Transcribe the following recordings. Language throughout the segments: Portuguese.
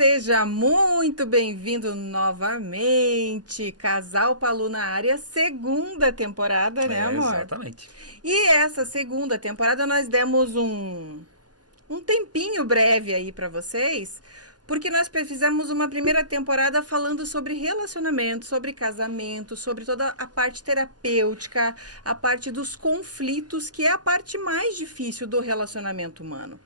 Seja muito bem-vindo novamente, Casal Palu na área, segunda temporada, né, amor? Exatamente. E essa segunda temporada nós demos um tempinho breve aí para vocês, porque nós fizemos uma primeira temporada falando sobre relacionamento, sobre casamento, sobre toda a parte terapêutica, a parte dos conflitos, que é a parte mais difícil do relacionamento humano.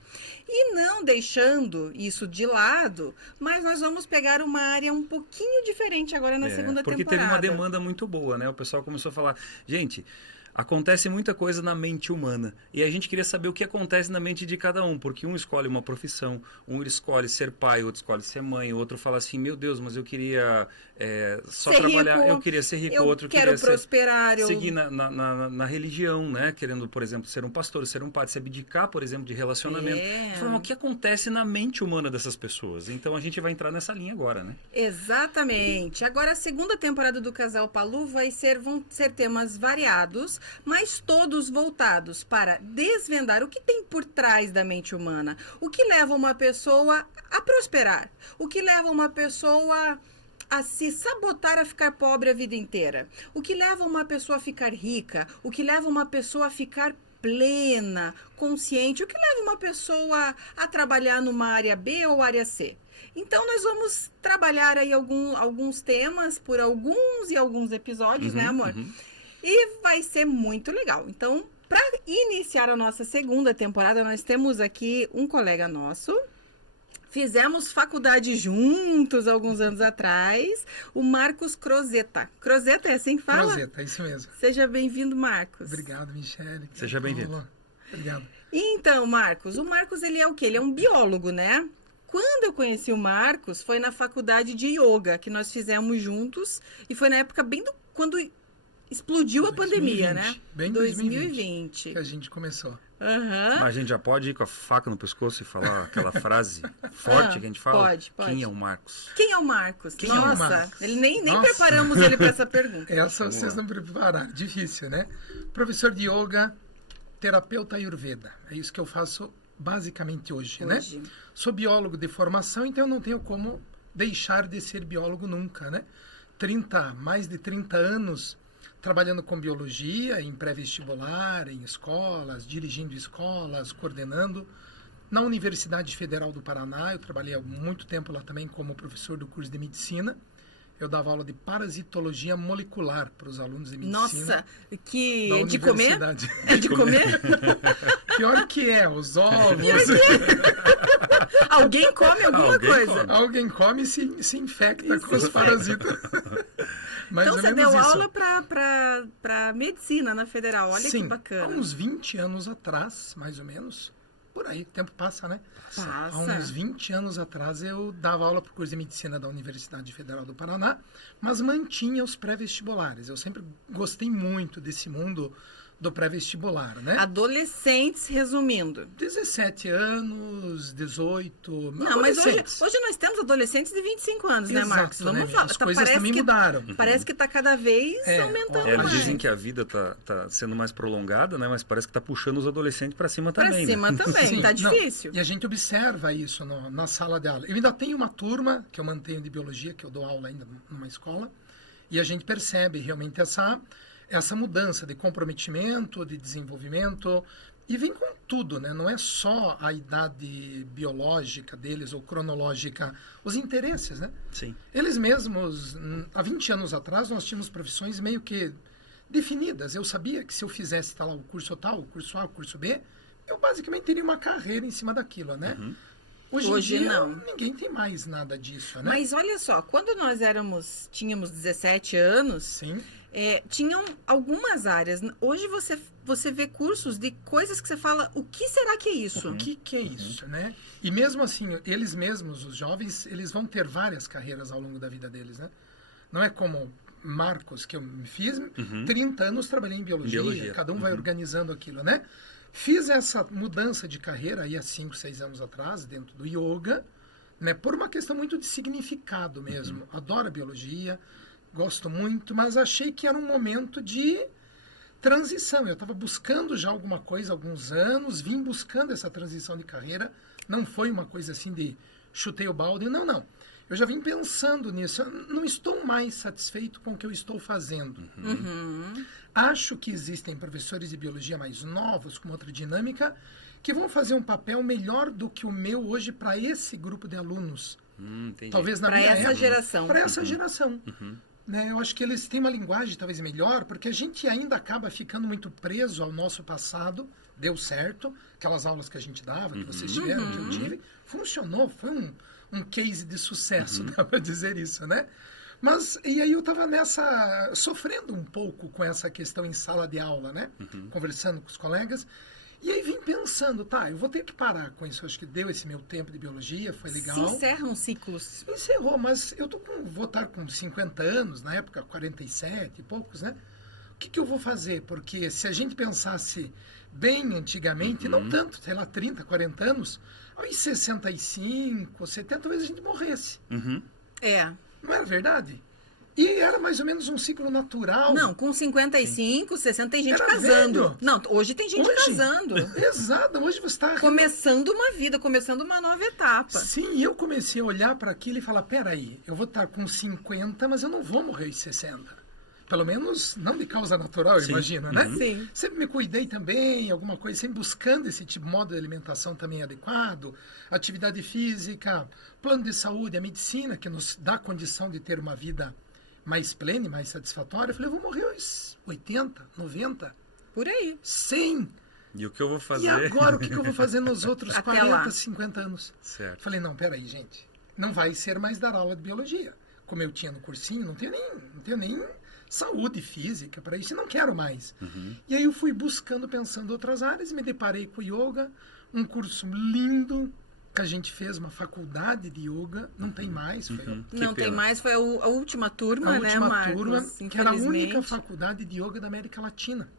E não deixando isso de lado, mas nós vamos pegar uma área um pouquinho diferente agora na segunda porque temporada. teve uma demanda muito boa, né? O pessoal começou a falar, gente, acontece muita coisa na mente humana e a gente queria saber o que acontece na mente de cada um, porque um escolhe uma profissão, um escolhe ser pai, outro escolhe ser mãe, outro fala assim, meu Deus, mas eu queria só ser trabalhar, rico, eu queria ser rico, eu outro quero queria prosperar, seguir na religião, né? Querendo, por exemplo, ser um pastor, ser um padre, se abdicar, por exemplo, de relacionamento. Falando, o que acontece na mente humana dessas pessoas? Então a gente vai entrar nessa linha agora, né? Exatamente. Agora a segunda temporada do Casal Palu vão ser temas variados, mas todos voltados para desvendar o que tem por trás da mente humana, o que leva uma pessoa a prosperar, o que leva uma pessoa a se sabotar, a ficar pobre a vida inteira, o que leva uma pessoa a ficar rica, o que leva uma pessoa a ficar plena, consciente, o que leva uma pessoa a trabalhar numa área B ou área C. Então, nós vamos trabalhar aí alguns temas por alguns episódios, né, amor? E vai ser muito legal. Então, para iniciar a nossa segunda temporada, nós temos aqui um colega nosso. Fizemos faculdade juntos alguns anos atrás, o Marcos Crozeta. Crozeta é assim que fala? Crozeta, é isso mesmo. Seja bem-vindo, Marcos. Obrigado, Michele. Seja bem-vindo. Obrigado. Então, Marcos, o Marcos ele é o quê? Ele é um biólogo, né? Quando eu conheci o Marcos, foi na faculdade de yoga que nós fizemos juntos e foi na época quando explodiu a pandemia, né? Bem 2020 que a gente começou. Mas a gente já pode ir com a faca no pescoço e falar aquela frase forte que a gente fala? Pode. Quem é o Marcos? Quem é o Marcos? Quem é o Nossa, Marcos? ele nem preparamos ele para essa pergunta. Essa vocês não prepararam, difícil, né? Professor de yoga, terapeuta ayurveda. É isso que eu faço basicamente hoje, né? Sou biólogo de formação, então eu não tenho como deixar de ser biólogo nunca, né? Mais de 30 anos trabalhando com biologia, em pré-vestibular, em escolas, dirigindo escolas, coordenando. Na Universidade Federal do Paraná, eu trabalhei há muito tempo lá também como professor do curso de medicina. Eu dava aula de parasitologia molecular para os alunos de medicina. Nossa, que é de comer? É de comer? Pior que é, os ovos. Alguém come alguma coisa. Alguém come e se infecta com os parasitas. Então você deu aula para medicina na Federal, olha que bacana. Há uns 20 anos atrás, mais ou menos, por aí, o tempo passa, né? Passa. Há uns 20 anos atrás eu dava aula para o curso de medicina da Universidade Federal do Paraná, mas mantinha os pré-vestibulares. Eu sempre gostei muito desse mundo do pré-vestibular, né? Adolescentes, resumindo. 17 anos, 18... Não, mas hoje nós temos adolescentes de 25 anos, né, Marcos? Vamos falar. As coisas também mudaram. Parece que está cada vez aumentando Eles mais. dizem que a vida tá sendo mais prolongada, né? Mas parece que está puxando os adolescentes para cima também. Para cima também, Sim, tá difícil. E a gente observa isso na sala de aula. Eu ainda tenho uma turma que eu mantenho de biologia, que eu dou aula ainda numa escola, e a gente percebe realmente essa mudança de comprometimento, de desenvolvimento, e vem com tudo, né? Não é só a idade biológica deles ou cronológica, os interesses, né? Sim. Eles mesmos, há 20 anos atrás, nós tínhamos profissões meio que definidas. Eu sabia que se eu fizesse o curso tal, o curso A, o curso B, eu basicamente teria uma carreira em cima daquilo, né? Hoje em dia, não. Ninguém tem mais nada disso, né? Mas olha só, quando nós tínhamos 17 anos, Sim. Tinham algumas áreas. Hoje você vê cursos de coisas que você fala, o que será que é isso? O que é isso, né? E mesmo assim, eles mesmos, os jovens, eles vão ter várias carreiras ao longo da vida deles, né? Não é como Marcos, que eu me fiz, 30 anos trabalhei em biologia. Cada um vai organizando aquilo, né? Fiz essa mudança de carreira aí há 5, 6 anos atrás, dentro do yoga, né? Por uma questão muito de significado mesmo. Adoro a biologia, gosto muito, mas achei que era um momento de transição. Eu estava buscando já alguma coisa há alguns anos, vim buscando essa transição de carreira. Não foi uma coisa assim de chutei o balde. Não. Eu já vim pensando nisso. Eu não estou mais satisfeito com o que eu estou fazendo. Acho que existem professores de biologia mais novos, com outra dinâmica, que vão fazer um papel melhor do que o meu hoje para esse grupo de alunos. Talvez na minha época. Para essa geração. Né? Eu acho que eles têm uma linguagem talvez melhor, porque a gente ainda acaba ficando muito preso ao nosso passado. Deu certo. Aquelas aulas que a gente dava, que vocês tiveram, que eu tive, funcionou. Foi um case de sucesso, dá para dizer isso, né? Mas, e aí eu estava sofrendo um pouco com essa questão em sala de aula, né? Conversando com os colegas. E aí vim pensando, eu vou ter que parar com isso. Acho que deu esse meu tempo de biologia, foi legal. Se encerram ciclos. Encerrou, mas eu vou estar com 50 anos, na época 47 e poucos, né? O que eu vou fazer? Porque se a gente pensasse bem antigamente, não tanto, sei lá, 30, 40 anos, aos 65, 70, talvez a gente morresse. Não era verdade? E era mais ou menos um ciclo natural. Não, com 55, 60 tem gente Era casando. velho. Não, hoje tem gente casando. Exato, hoje você está... Começando uma vida, começando uma nova etapa. Sim, e eu comecei a olhar para aquilo e falar, peraí, eu vou estar com 50, mas eu não vou morrer aos 60. Pelo menos não de causa natural, eu imagino, né? Sim. Sempre me cuidei também, alguma coisa, sempre buscando esse tipo de modo de alimentação também adequado, atividade física, plano de saúde, a medicina, que nos dá condição de ter uma vida mais plena, mais satisfatória. Eu falei, eu vou morrer aos 80, 90. Por aí. 100. E o que eu vou fazer? E agora, o que eu vou fazer nos outros Até 40, lá. 50 anos? Certo. Falei, não, peraí, gente. Não vai ser mais dar aula de biologia. Como eu tinha no cursinho, não tenho nem saúde física para isso, e não quero mais. E aí eu fui buscando, pensando em outras áreas, me deparei com o yoga, um curso lindo, que a gente fez, uma faculdade de yoga, não tem mais. Não tem mais, foi a última turma, a né, última Marcos? turma, que era a única Infelizmente. faculdade de yoga da América Latina.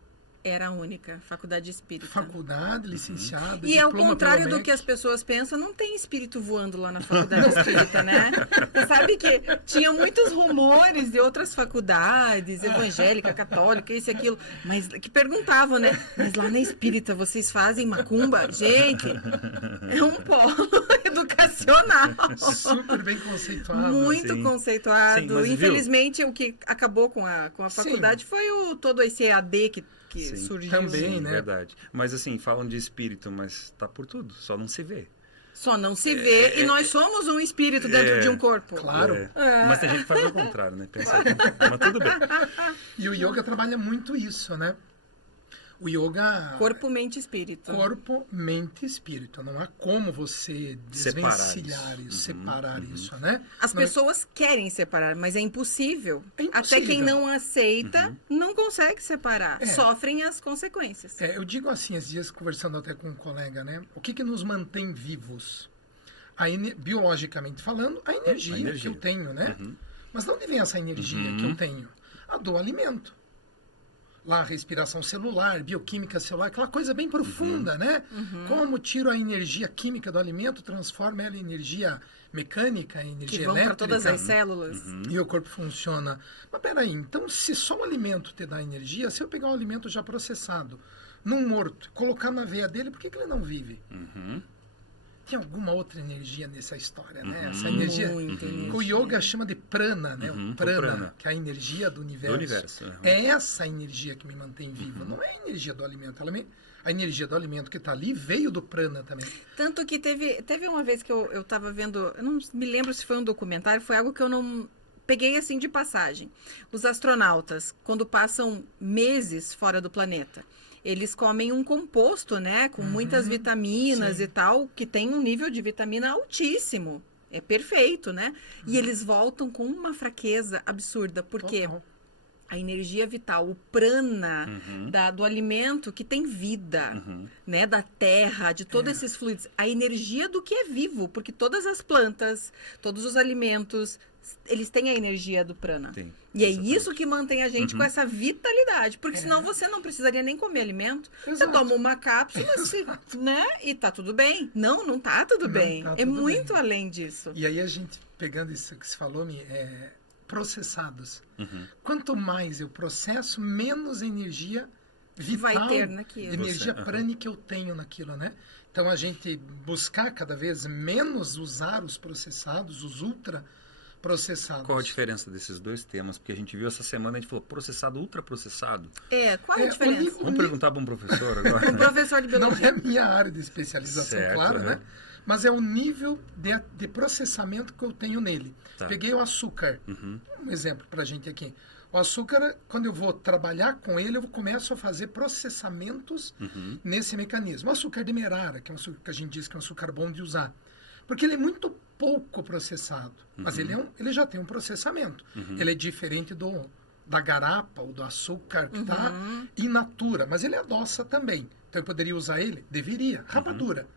Era a única, faculdade espírita. Faculdade, licenciada, E ao diploma contrário pelo do que MEC. as pessoas pensam, não tem espírito voando lá na faculdade espírita, né? Você sabe que tinha muitos rumores de outras faculdades, evangélica, católica, isso e aquilo, mas que perguntavam, né? Mas lá na espírita vocês fazem macumba? Gente, é um polo educacional. Super bem conceituado. Muito Sim. conceituado. Sim, mas, Infelizmente, o que acabou com a faculdade foi todo esse EAD que Sim. surgiu. Também, Sim, né? Verdade. Mas assim, falam de espírito, mas tá por tudo, só não se vê. Só não se vê, e nós somos um espírito dentro de um corpo. Claro. Mas tem gente que faz o contrário, né? Pensa que... Mas tudo bem. E o yoga trabalha muito isso, né? O yoga... Corpo, mente e espírito. Corpo, mente e espírito. Não há como você desvencilhar isso, separar isso, né? As Não- pessoas querem separar, mas é impossível. É impossível. Até quem não aceita não consegue separar. É. Sofrem as consequências. Eu digo assim, esses dias conversando até com um colega, né? O que nos mantém vivos? Biologicamente falando, a energia que eu tenho, né? Mas de onde vem essa energia que eu tenho? Do alimento. Lá, respiração celular, bioquímica celular, aquela coisa bem profunda, né? Como tiro a energia química do alimento, transforma ela em energia mecânica, em energia Que vão para elétrica. todas as células. E o corpo funciona. Mas peraí, então se só o alimento te dá energia, se eu pegar um alimento já processado, num morto, colocar na veia dele, por que ele não vive? Tem alguma outra energia nessa história, né? Essa energia Muita que o yoga chama de prana, né? O prana, que é a energia do universo. É essa energia que me mantém vivo, não é a energia do alimento. A energia do alimento que está ali veio do prana também. Tanto que teve uma vez que eu estava vendo, eu não me lembro se foi um documentário, foi algo que eu não peguei assim de passagem. Os astronautas, quando passam meses fora do planeta, eles comem um composto, né, com muitas vitaminas e tal, que tem um nível de vitamina altíssimo. É perfeito, né? E eles voltam com uma fraqueza absurda, porque Total. a energia vital, o prana do alimento que tem vida, né, da terra, de todos esses fluidos, a energia do que é vivo, porque todas as plantas, todos os alimentos, eles têm a energia do prana. Tem, e é exatamente. isso que mantém a gente com essa vitalidade, porque senão você não precisaria nem comer alimento. Você Exato. toma uma cápsula, né, e tá tudo bem. Não tá tudo Não bem. tá É tudo muito bem. além disso. E aí a gente, pegando isso que você falou, processados. Quanto mais eu processo, menos energia vital, vai ter naquilo. energia prânica que eu tenho naquilo, né? Então, a gente buscar cada vez menos usar os processados, os ultraprocessados. Qual a diferença desses dois temas? Porque a gente viu essa semana, a gente falou processado, ultraprocessado. Qual é a diferença? Vamos perguntar para um professor agora. Um professor de Não biologia. é a minha área de especialização, Certo, claro, né? Mas é o nível de processamento que eu tenho nele. Tá. Peguei o açúcar, um exemplo para a gente aqui. O açúcar, quando eu vou trabalhar com ele, eu começo a fazer processamentos nesse mecanismo. O açúcar demerara, que é um açúcar que a gente diz que é um açúcar bom de usar. Porque ele é muito pouco processado, mas ele já tem um processamento. Ele é diferente da garapa ou do açúcar que está in natura, mas ele adoça também. Então eu poderia usar ele? Deveria. Rapadura.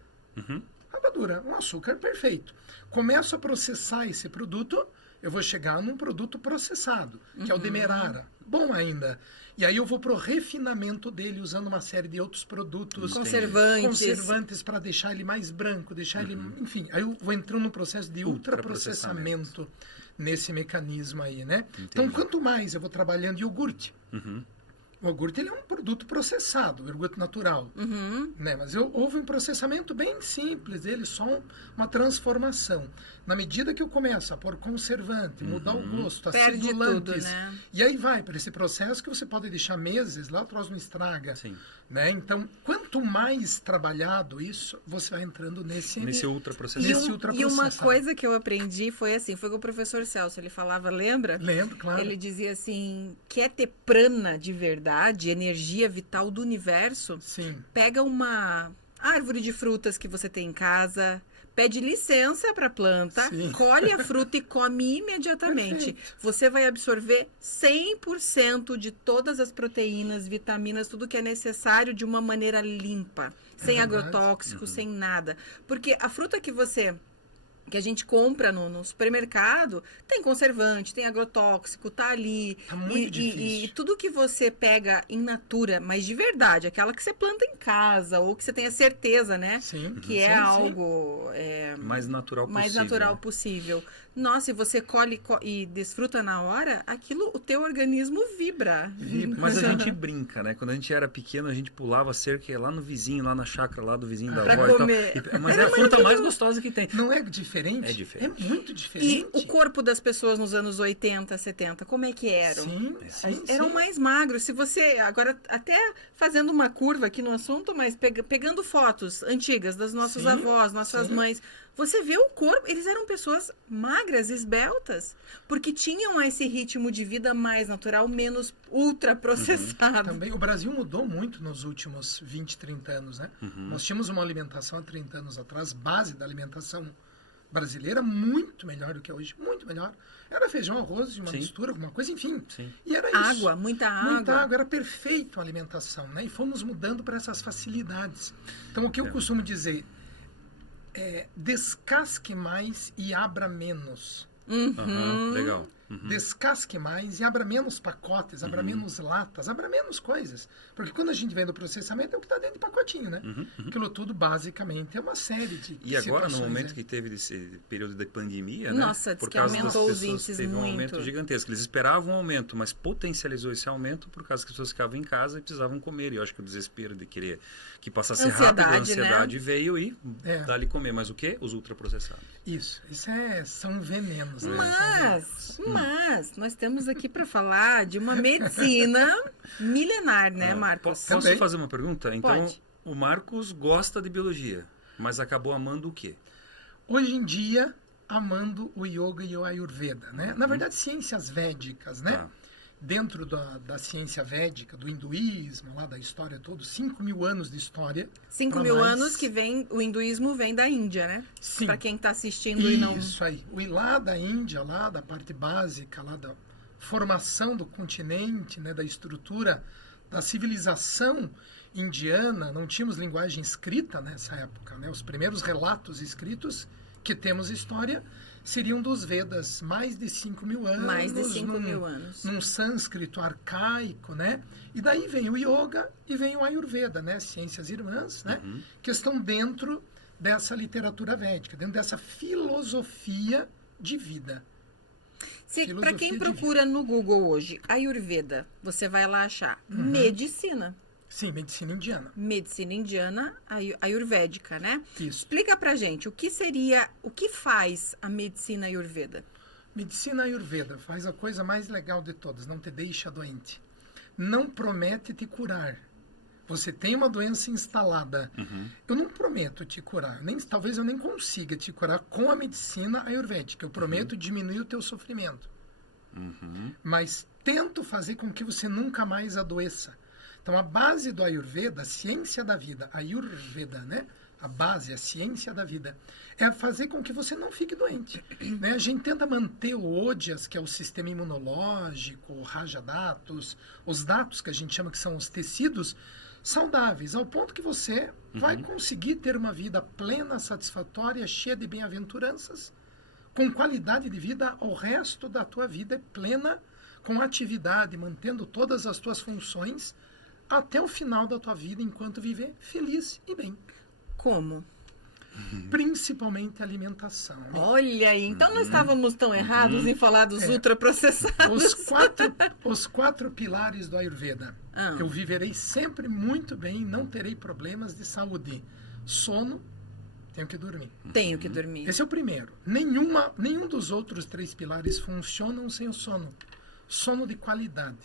Rapadura, um açúcar perfeito. Começo a processar esse produto, eu vou chegar num produto processado, que é o demerara. Bom ainda. E aí eu vou pro refinamento dele usando uma série de outros produtos. Conservantes para deixar ele mais branco, deixar ele... Enfim, aí eu vou entrando no processo de ultraprocessamento nesse mecanismo aí, né? Entendi. Então, quanto mais eu vou trabalhando iogurte... O iogurte ele é um produto processado, o iogurte natural. Né? Mas houve um processamento bem simples dele, só uma transformação. Na medida que eu começo a pôr conservante, mudar o gosto, perde acidulantes, tudo, né? E aí vai para esse processo que você pode deixar meses, lá o troço não estraga. Sim. Né? Então, quanto mais trabalhado isso, você vai entrando nesse ultraprocessamento. E uma coisa que eu aprendi foi assim, foi com o professor Celso, ele falava, lembra? Lembro, claro. Ele dizia assim, quer ter prana de verdade, energia vital do universo? Sim. Pega uma árvore de frutas que você tem em casa, pede licença para a planta, colhe a fruta e come imediatamente. Perfeito. Você vai absorver 100% de todas as proteínas, vitaminas, tudo que é necessário de uma maneira limpa, sem agrotóxicos, sem nada. Porque a fruta que a gente compra no supermercado, tem conservante, tem agrotóxico, tá ali. Tá muito difícil. E tudo que você pega in natura, mas de verdade, aquela que você planta em casa, ou que você tenha certeza, né? Sim. Que é algo mais natural possível. mais natural possível. Nossa, e você colhe e desfruta na hora, aquilo, o teu organismo vibra. Mas a gente brinca, né? Quando a gente era pequeno, a gente pulava cerca lá no vizinho, lá na chácara, lá do vizinho da avó comer. e tal. Mas é a fruta mais gostosa que tem. Não é diferente? É diferente. É muito diferente. E o corpo das pessoas nos anos 80, 70, como é que eram? Eram mais magros. Se você, agora até fazendo uma curva aqui no assunto, mas pegando fotos antigas das nossas avós, nossas mães, você vê o corpo, eles eram pessoas magras, esbeltas, porque tinham esse ritmo de vida mais natural, menos ultraprocessado. Também, o Brasil mudou muito nos últimos 20, 30 anos, né? Nós tínhamos uma alimentação há 30 anos atrás, base da alimentação brasileira, muito melhor do que é hoje, muito melhor. Era feijão, arroz, uma mistura, alguma coisa, enfim. E era isso. Água, muita água. Muita água, era perfeito a alimentação, né? E fomos mudando para essas facilidades. Então, o que eu costumo dizer descasque mais e abra menos. Legal. Descasque mais e abra menos pacotes, abra menos latas, abra menos coisas. Porque quando a gente vem do processamento é o que está dentro de pacotinho, né? Aquilo tudo, basicamente, é uma série de E agora, no situações, momento que teve esse período de pandemia, né? Nossa, diz por que causa das aumentou os pessoas, índices teve um muito. aumento gigantesco. Eles esperavam um aumento, mas potencializou esse aumento por causa que as pessoas ficavam em casa e precisavam comer. E eu acho que o desespero de querer que passasse rápido, a ansiedade veio e dali comer. Mas o quê? Os ultraprocessados. Isso são venenos. Né? Mas nós temos aqui para falar de uma medicina milenar, né, Marcos? Posso fazer uma pergunta? Então, Pode. o Marcos gosta de biologia, mas acabou amando o quê? Hoje em dia, amando o yoga e o ayurveda, né? Na verdade, ciências védicas, né? Dentro da ciência védica, do hinduísmo, lá da história toda, 5.000 anos de história. 5.000 anos que o hinduísmo vem da Índia, né? Sim. Para quem está assistindo e não... Isso aí. Lá da Índia, lá da parte básica, lá da formação do continente, né? Da estrutura da civilização indiana, não tínhamos linguagem escrita nessa época, né? Os primeiros relatos escritos que temos história seriam dos Vedas, mais de 5.000 anos. Mais de 5.000 anos. Num sânscrito arcaico, né? E daí vem o yoga e vem o ayurveda, né? Ciências irmãs, né? Que estão dentro dessa literatura védica, dentro dessa filosofia de vida. Para quem procura no Google hoje, Ayurveda, você vai lá achar medicina. Sim, medicina indiana. Medicina indiana ayurvédica, né? Isso. Explica pra gente o que faz a medicina ayurveda? Medicina ayurveda faz a coisa mais legal de todas, não te deixa doente. Não promete te curar. Você tem uma doença instalada. Eu não prometo te curar. Talvez eu nem consiga te curar com a medicina ayurvédica. Eu prometo diminuir o teu sofrimento. Mas tento fazer com que você nunca mais adoeça. Então, a base do Ayurveda, a ciência da vida, Ayurveda, né? A base, a ciência da vida, é fazer com que você não fique doente. Né? A gente tenta manter o Ojas, que é o sistema imunológico, o Raja Datus, os datos que a gente chama que são os tecidos, saudáveis, ao ponto que você vai conseguir ter uma vida plena, satisfatória, cheia de bem-aventuranças, com qualidade de vida ao resto da tua vida plena, com atividade, mantendo todas as tuas funções, até o final da tua vida, enquanto viver feliz e bem. Como? Principalmente alimentação. Olha aí, então não estávamos tão errados em falar dos ultraprocessados. Os quatro pilares do Ayurveda. Eu viverei sempre muito bem, não terei problemas de saúde. Sono, tenho que dormir. Tenho que dormir. Esse é o primeiro. Nenhum dos outros 3 pilares funcionam sem o sono. Sono de qualidade,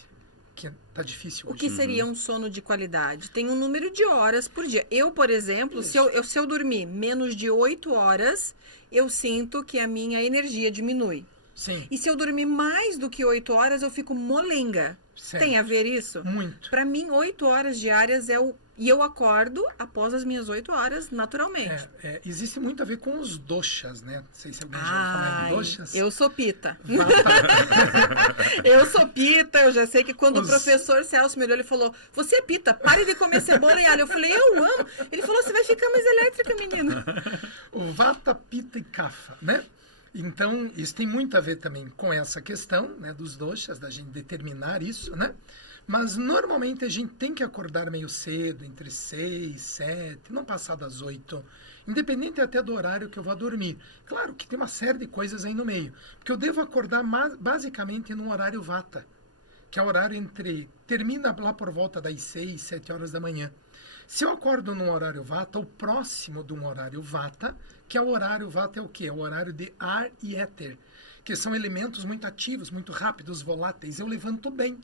que tá difícil hoje. O que seria um sono de qualidade? Tem um número de horas por dia. Eu, por exemplo, se eu dormir menos de 8 horas, eu sinto que a minha energia diminui. Sim. E se eu dormir mais do que 8 horas, eu fico molenga. Certo. Tem a ver isso? Muito. Para mim, 8 horas diárias e eu acordo após as minhas 8 horas, naturalmente. Existe muito a ver com os doshas, né? Não sei se alguém já ouviu falar em doshas. Eu sou pita. Eu sou pita, eu já sei que quando o professor Celso me olhou, ele falou, você é pita, pare de comer cebola e alho. Eu falei, eu amo. Ele falou, você vai ficar mais elétrica, menina. O vata, pita e kapha, né? Então, isso tem muito a ver também com essa questão, né, dos doshas, da gente determinar isso, né? Mas, normalmente, a gente tem que acordar meio cedo, entre 6, 7, não passar das 8, independente até do horário que eu vou dormir. Claro que tem uma série de coisas aí no meio, porque eu devo acordar basicamente num horário vata, que é o horário termina lá por volta das 6, 7 horas da manhã. Se eu acordo num horário vata, ou próximo de um horário vata, que é o horário vata é o quê? É o horário de ar e éter, que são elementos muito ativos, muito rápidos, voláteis. Eu levanto bem.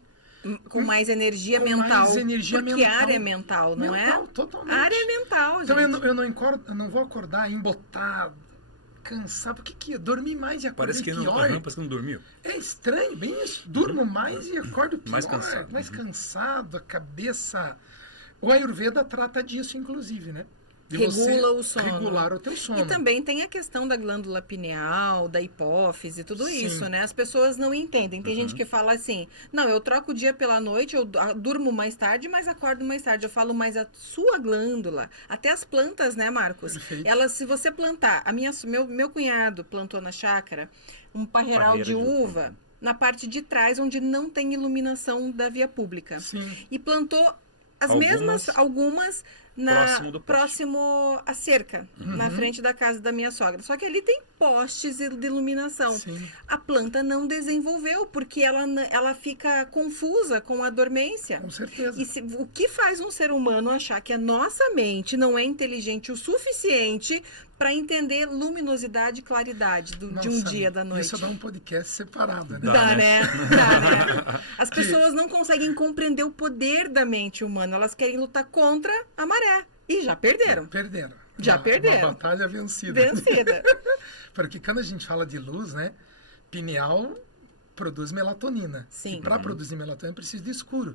Com mais energia mental. Mais energia porque ar é mental, não mental, é? Totalmente. Ar é mental, então, gente. eu não vou acordar embotado, cansado. Porque que dormir mais e acordar pior. Parece que não dormiu. É estranho, bem isso. Durmo mais e acordo pior. Mais cansado. A cabeça... O Ayurveda trata disso, inclusive, né? De regula você o sono. Regular o teu sono. E também tem a questão da glândula pineal, da hipófise, tudo isso, né? As pessoas não entendem. Tem gente que fala assim, não, eu troco o dia pela noite, eu durmo mais tarde, mas acordo mais tarde. Eu falo, mas a sua glândula, até as plantas, né, Marcos? Perfeito. Elas, se você plantar, meu cunhado plantou na chácara um parreiral de uva na parte de trás, onde não tem iluminação da via pública. Sim. E plantou algumas próximo à cerca, na frente da casa da minha sogra. Só que ali tem postes de iluminação. Sim. A planta não desenvolveu, porque ela fica confusa com a dormência. Com certeza. E o que faz um ser humano achar que a nossa mente não é inteligente o suficiente para entender luminosidade e claridade de um dia, da noite? Isso dá um podcast separado, né? Dá, né? Dá, né? As pessoas não conseguem compreender o poder da mente humana. Elas querem lutar contra a maré. E já perderam. Perderam. Perderam. Uma batalha vencida. Vencida. Porque quando a gente fala de luz, né? Pineal produz melatonina. Sim. E para produzir melatonina precisa de escuro.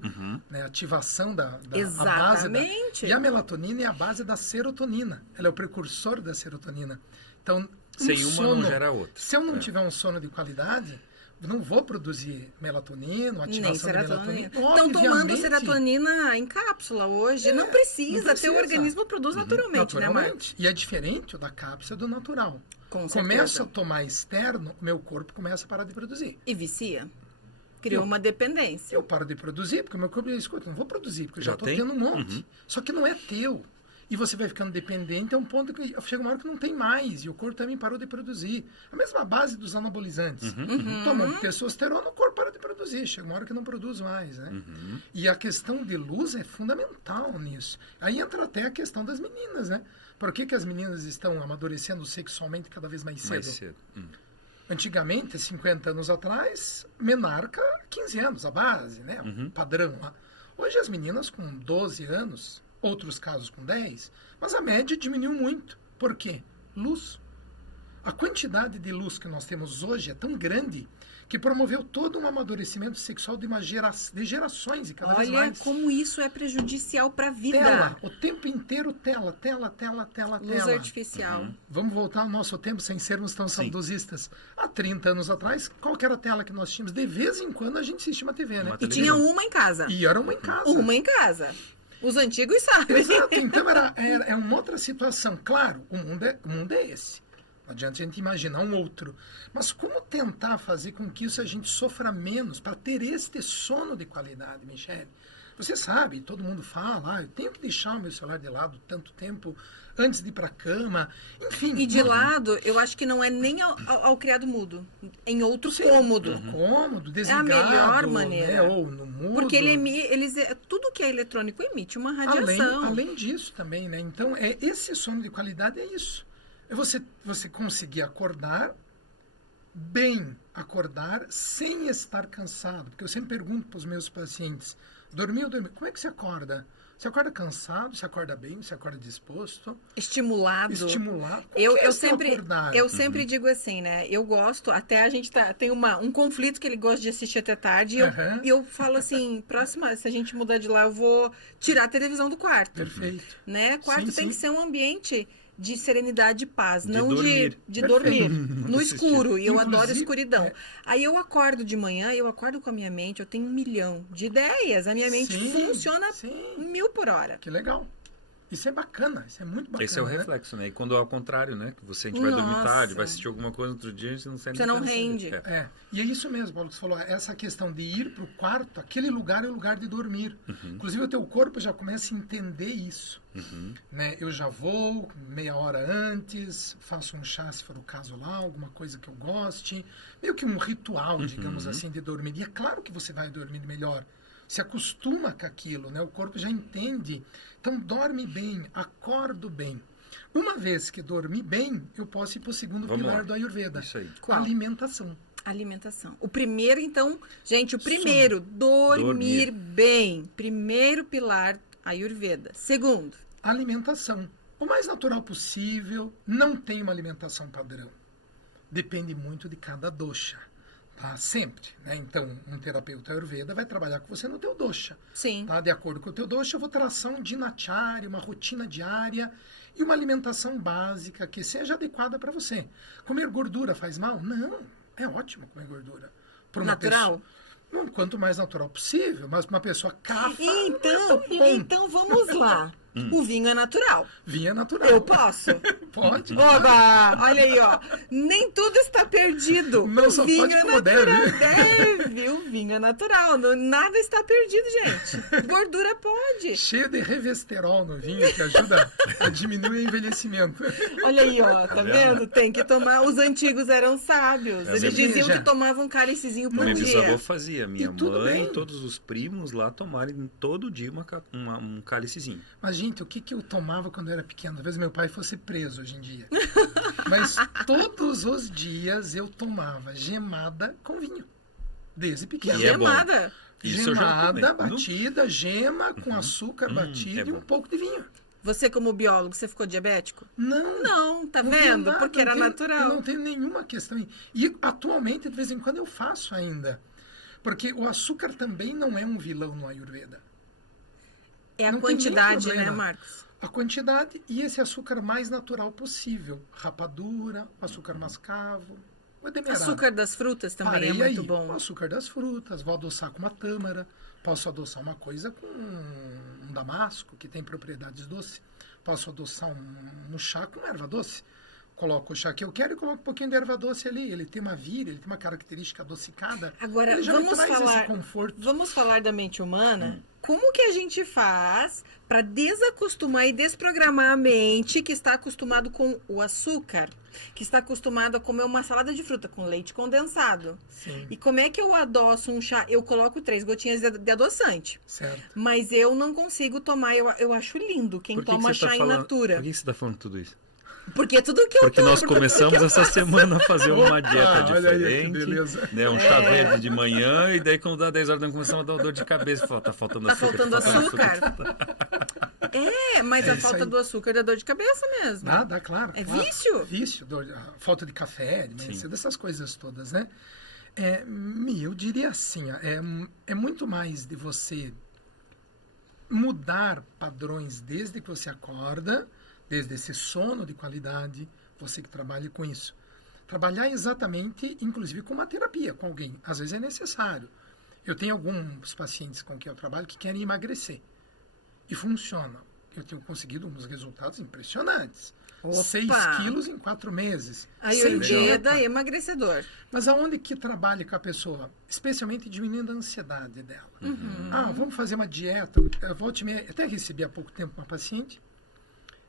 Né? Ativação da Exatamente. E a melatonina é a base da serotonina. Ela é o precursor da serotonina. Então, sem uma não gera outra. Se eu não tiver um sono de qualidade, não vou produzir melatonina, ativação da melatonina. Estão tomando serotonina em cápsula hoje. Não precisa. Teu organismo produz naturalmente, né, Marcos? E é diferente da cápsula do natural. Com certeza. Começa a tomar externo, o meu corpo começa a parar de produzir. E vicia. Criou uma dependência. Eu paro de produzir, porque o meu corpo diz, escuta, não vou produzir, porque eu já estou tendo um monte. Só que não é teu. E você vai ficando dependente a um ponto que chega uma hora que não tem mais. E o corpo também parou de produzir. A mesma base dos anabolizantes. Tomando testosterona, o corpo para de produzir. Chega uma hora que não produz mais, né? E a questão de luz é fundamental nisso. Aí entra até a questão das meninas, né? Por que as meninas estão amadurecendo sexualmente cada vez mais cedo? Mais cedo. Antigamente, 50 anos atrás, menarca, 15 anos, a base, né? Padrão lá. Hoje as meninas com 12 anos, outros casos com 10, mas a média diminuiu muito. Por quê? Luz. A quantidade de luz que nós temos hoje é tão grande que promoveu todo um amadurecimento sexual de gerações e cada vez mais. Olha como isso é prejudicial para a vida. Tela, o tempo inteiro tela. Luz artificial. Vamos voltar ao nosso tempo sem sermos tão saudosistas. Há 30 anos atrás, qual que era a tela que nós tínhamos? De vez em quando a gente assistia uma TV, né? E tinha uma em casa. E era uma em casa. Uma em casa. Os antigos sabem. Exato, então é uma outra situação. Claro, o mundo é esse. Não adianta a gente imaginar um outro. Mas como tentar fazer com que isso a gente sofra menos para ter este sono de qualidade, Michele? Você sabe, todo mundo fala, eu tenho que deixar o meu celular de lado tanto tempo antes de ir para a cama. Enfim. E de lado, eu acho que não é nem ao criado mudo. Em outro cômodo. Cômodo, desligado. É a melhor maneira. Né, ou no mudo. Porque tudo que é eletrônico emite uma radiação. Além disso também, né? Então, esse sono de qualidade é isso. É você conseguir acordar bem, acordar sem estar cansado. Porque eu sempre pergunto para os meus pacientes, dormiu? Como é que você acorda? Você acorda cansado? Você acorda bem? Você acorda disposto? Estimulado. Eu sempre digo assim, né? Eu gosto, até a gente tem um conflito que ele gosta de assistir até tarde. E eu falo assim, se a gente mudar de lá, eu vou tirar a televisão do quarto. Perfeito. Né? Quarto tem que ser um ambiente de serenidade e paz, de não dormir. de dormir no escuro. E eu Inclusive, adoro escuridão. Aí eu acordo de manhã, eu acordo com a minha mente, eu tenho 1 milhão de ideias. A minha mente funciona 1000 por hora. Que legal. Isso é bacana, isso é muito bacana. Esse é o reflexo, né? E quando é ao contrário, né? Que a gente vai dormir tarde, vai assistir alguma coisa no outro dia, a gente não sente. Você não rende. E é isso mesmo, Paulo, que você falou. Essa questão de ir para o quarto, aquele lugar é o lugar de dormir. Inclusive, o teu corpo já começa a entender isso. Né? Eu já vou meia hora antes, faço um chá, se for o caso lá, alguma coisa que eu goste. Meio que um ritual, digamos assim, de dormir. E é claro que você vai dormir melhor. Se acostuma com aquilo, né? O corpo já entende. Então, dorme bem, acordo bem. Uma vez que dormi bem, eu posso ir para o segundo pilar do Ayurveda. Isso aí. Qual? Alimentação. Alimentação. O primeiro, então, gente, dormir bem. Primeiro pilar, Ayurveda. Segundo, alimentação. O mais natural possível, não tem uma alimentação padrão. Depende muito de cada dosha. Tá? Sempre, né? Então, um terapeuta Ayurveda vai trabalhar com você no teu dosha. Sim. Tá? De acordo com o teu dosha, eu vou traçar um dinacharya, uma rotina diária e uma alimentação básica que seja adequada para você. Comer gordura faz mal? Não, é ótimo comer gordura. Natural? Quanto mais natural possível, mas uma pessoa cafa então vamos lá. O vinho é natural. Vinho é natural. Eu posso? Pode. Oba! Olha aí, ó. Nem tudo está perdido. Não, o vinho pode é como natural. Deve. O vinho é natural. Nada está perdido, gente. Gordura pode. Cheio de revesterol no vinho, que ajuda a diminuir o envelhecimento. Olha aí, ó. Tá vendo? Tem que tomar. Os antigos eram sábios. Eles diziam que tomavam um cálicezinho por dia. Minha bisavó fazia. Minha mãe e todos os primos lá tomarem todo dia um cálicezinho. Mas, gente, o que eu tomava quando eu era pequeno? Talvez meu pai fosse preso hoje em dia. Mas todos os dias eu tomava gemada com vinho. Desde pequeno. Gemada? Gemada, batida, gema com açúcar batido e um pouco de vinho. Você, como biólogo, você ficou diabético? Não, tá vendo? Porque era natural. Eu não tenho nenhuma questão. E atualmente, de vez em quando, eu faço ainda. Porque o açúcar também não é um vilão no Ayurveda. É a quantidade, né, Marcos? A quantidade e esse açúcar mais natural possível. Rapadura, açúcar mascavo, o demerara. Açúcar das frutas também é muito bom. O açúcar das frutas, vou adoçar com uma tâmara, posso adoçar uma coisa com um damasco, que tem propriedades doces. Posso adoçar um chá com erva doce. Coloco o chá que eu quero e coloco um pouquinho de erva doce ali. Ele tem uma vira, ele tem uma característica adocicada. Agora, ele já traz esse conforto. Vamos falar da mente humana como que a gente faz para desacostumar e desprogramar a mente que está acostumado com o açúcar, que está acostumado a comer uma salada de fruta com leite condensado. Sim. E como é que eu adoço um chá? Eu coloco 3 gotinhas de adoçante. Certo. Mas eu não consigo tomar. Eu acho lindo quem toma chá in natura. Por que você está falando tudo isso? Porque tudo que eu Porque tomo, nós começamos essa semana a fazer uma dieta olha aí, que diferente, beleza. né? Um chá verde de manhã, e daí quando dá 10 horas da manhã começamos a dar uma dor de cabeça. Fala, tá faltando tá açúcar. faltando açúcar. Mas É a isso falta aí. do açúcar dá dor de cabeça mesmo. Dá, claro. É claro. vício? Vício, a falta de café, de manhã Sim. cedo, essas coisas todas, né? Eu diria assim, ó, é muito mais de você mudar padrões desde que você acorda, desde esse sono de qualidade, você que trabalha com isso. Trabalhar exatamente, inclusive com uma terapia com alguém. Às vezes é necessário. Eu tenho alguns pacientes com quem eu trabalho que querem emagrecer. E funciona. Eu tenho conseguido uns resultados impressionantes. Opa! 6 quilos em 4 meses. Ayurveda e emagrecedor. Mas aonde que trabalha com a pessoa? Especialmente diminuindo a ansiedade dela. Vamos fazer uma dieta. Até recebi há pouco tempo uma paciente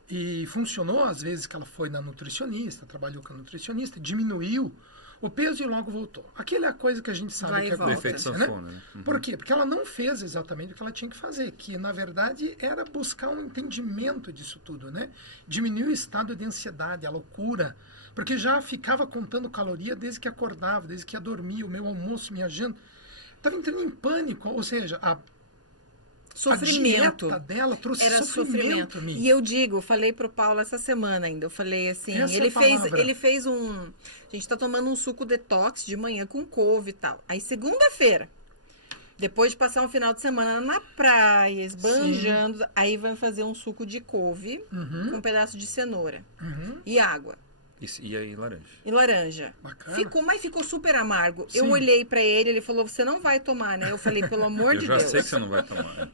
e funcionou, às vezes que ela foi na nutricionista, trabalhou com a nutricionista, diminuiu o peso e logo voltou. Aquilo é a coisa que a gente sabe Vai e que volta. Do efeito acontece, né? sanfona, né? Por quê? Porque ela não fez exatamente o que ela tinha que fazer, que na verdade era buscar um entendimento disso tudo, né? Diminuir o estado de ansiedade, a loucura, porque já ficava contando caloria desde que acordava, desde que ia dormir, o meu almoço, minha janta. Estava entrando em pânico, ou seja, a Sofrimento. dieta dela trouxe Era sofrimento. Mi. E eu falei pro Paulo essa semana ainda, eu falei assim, Essa é a palavra. ele fez a gente tá tomando um suco detox de manhã com couve e tal. Aí segunda-feira, depois de passar um final de semana na praia, esbanjando, aí vai fazer um suco de couve com um pedaço de cenoura e água. Isso, e aí, laranja. E laranja. Bacana. Ficou super amargo. Sim. Eu olhei pra ele falou, você não vai tomar, né? Eu falei, pelo amor Eu de já Deus. sei que você não vai tomar.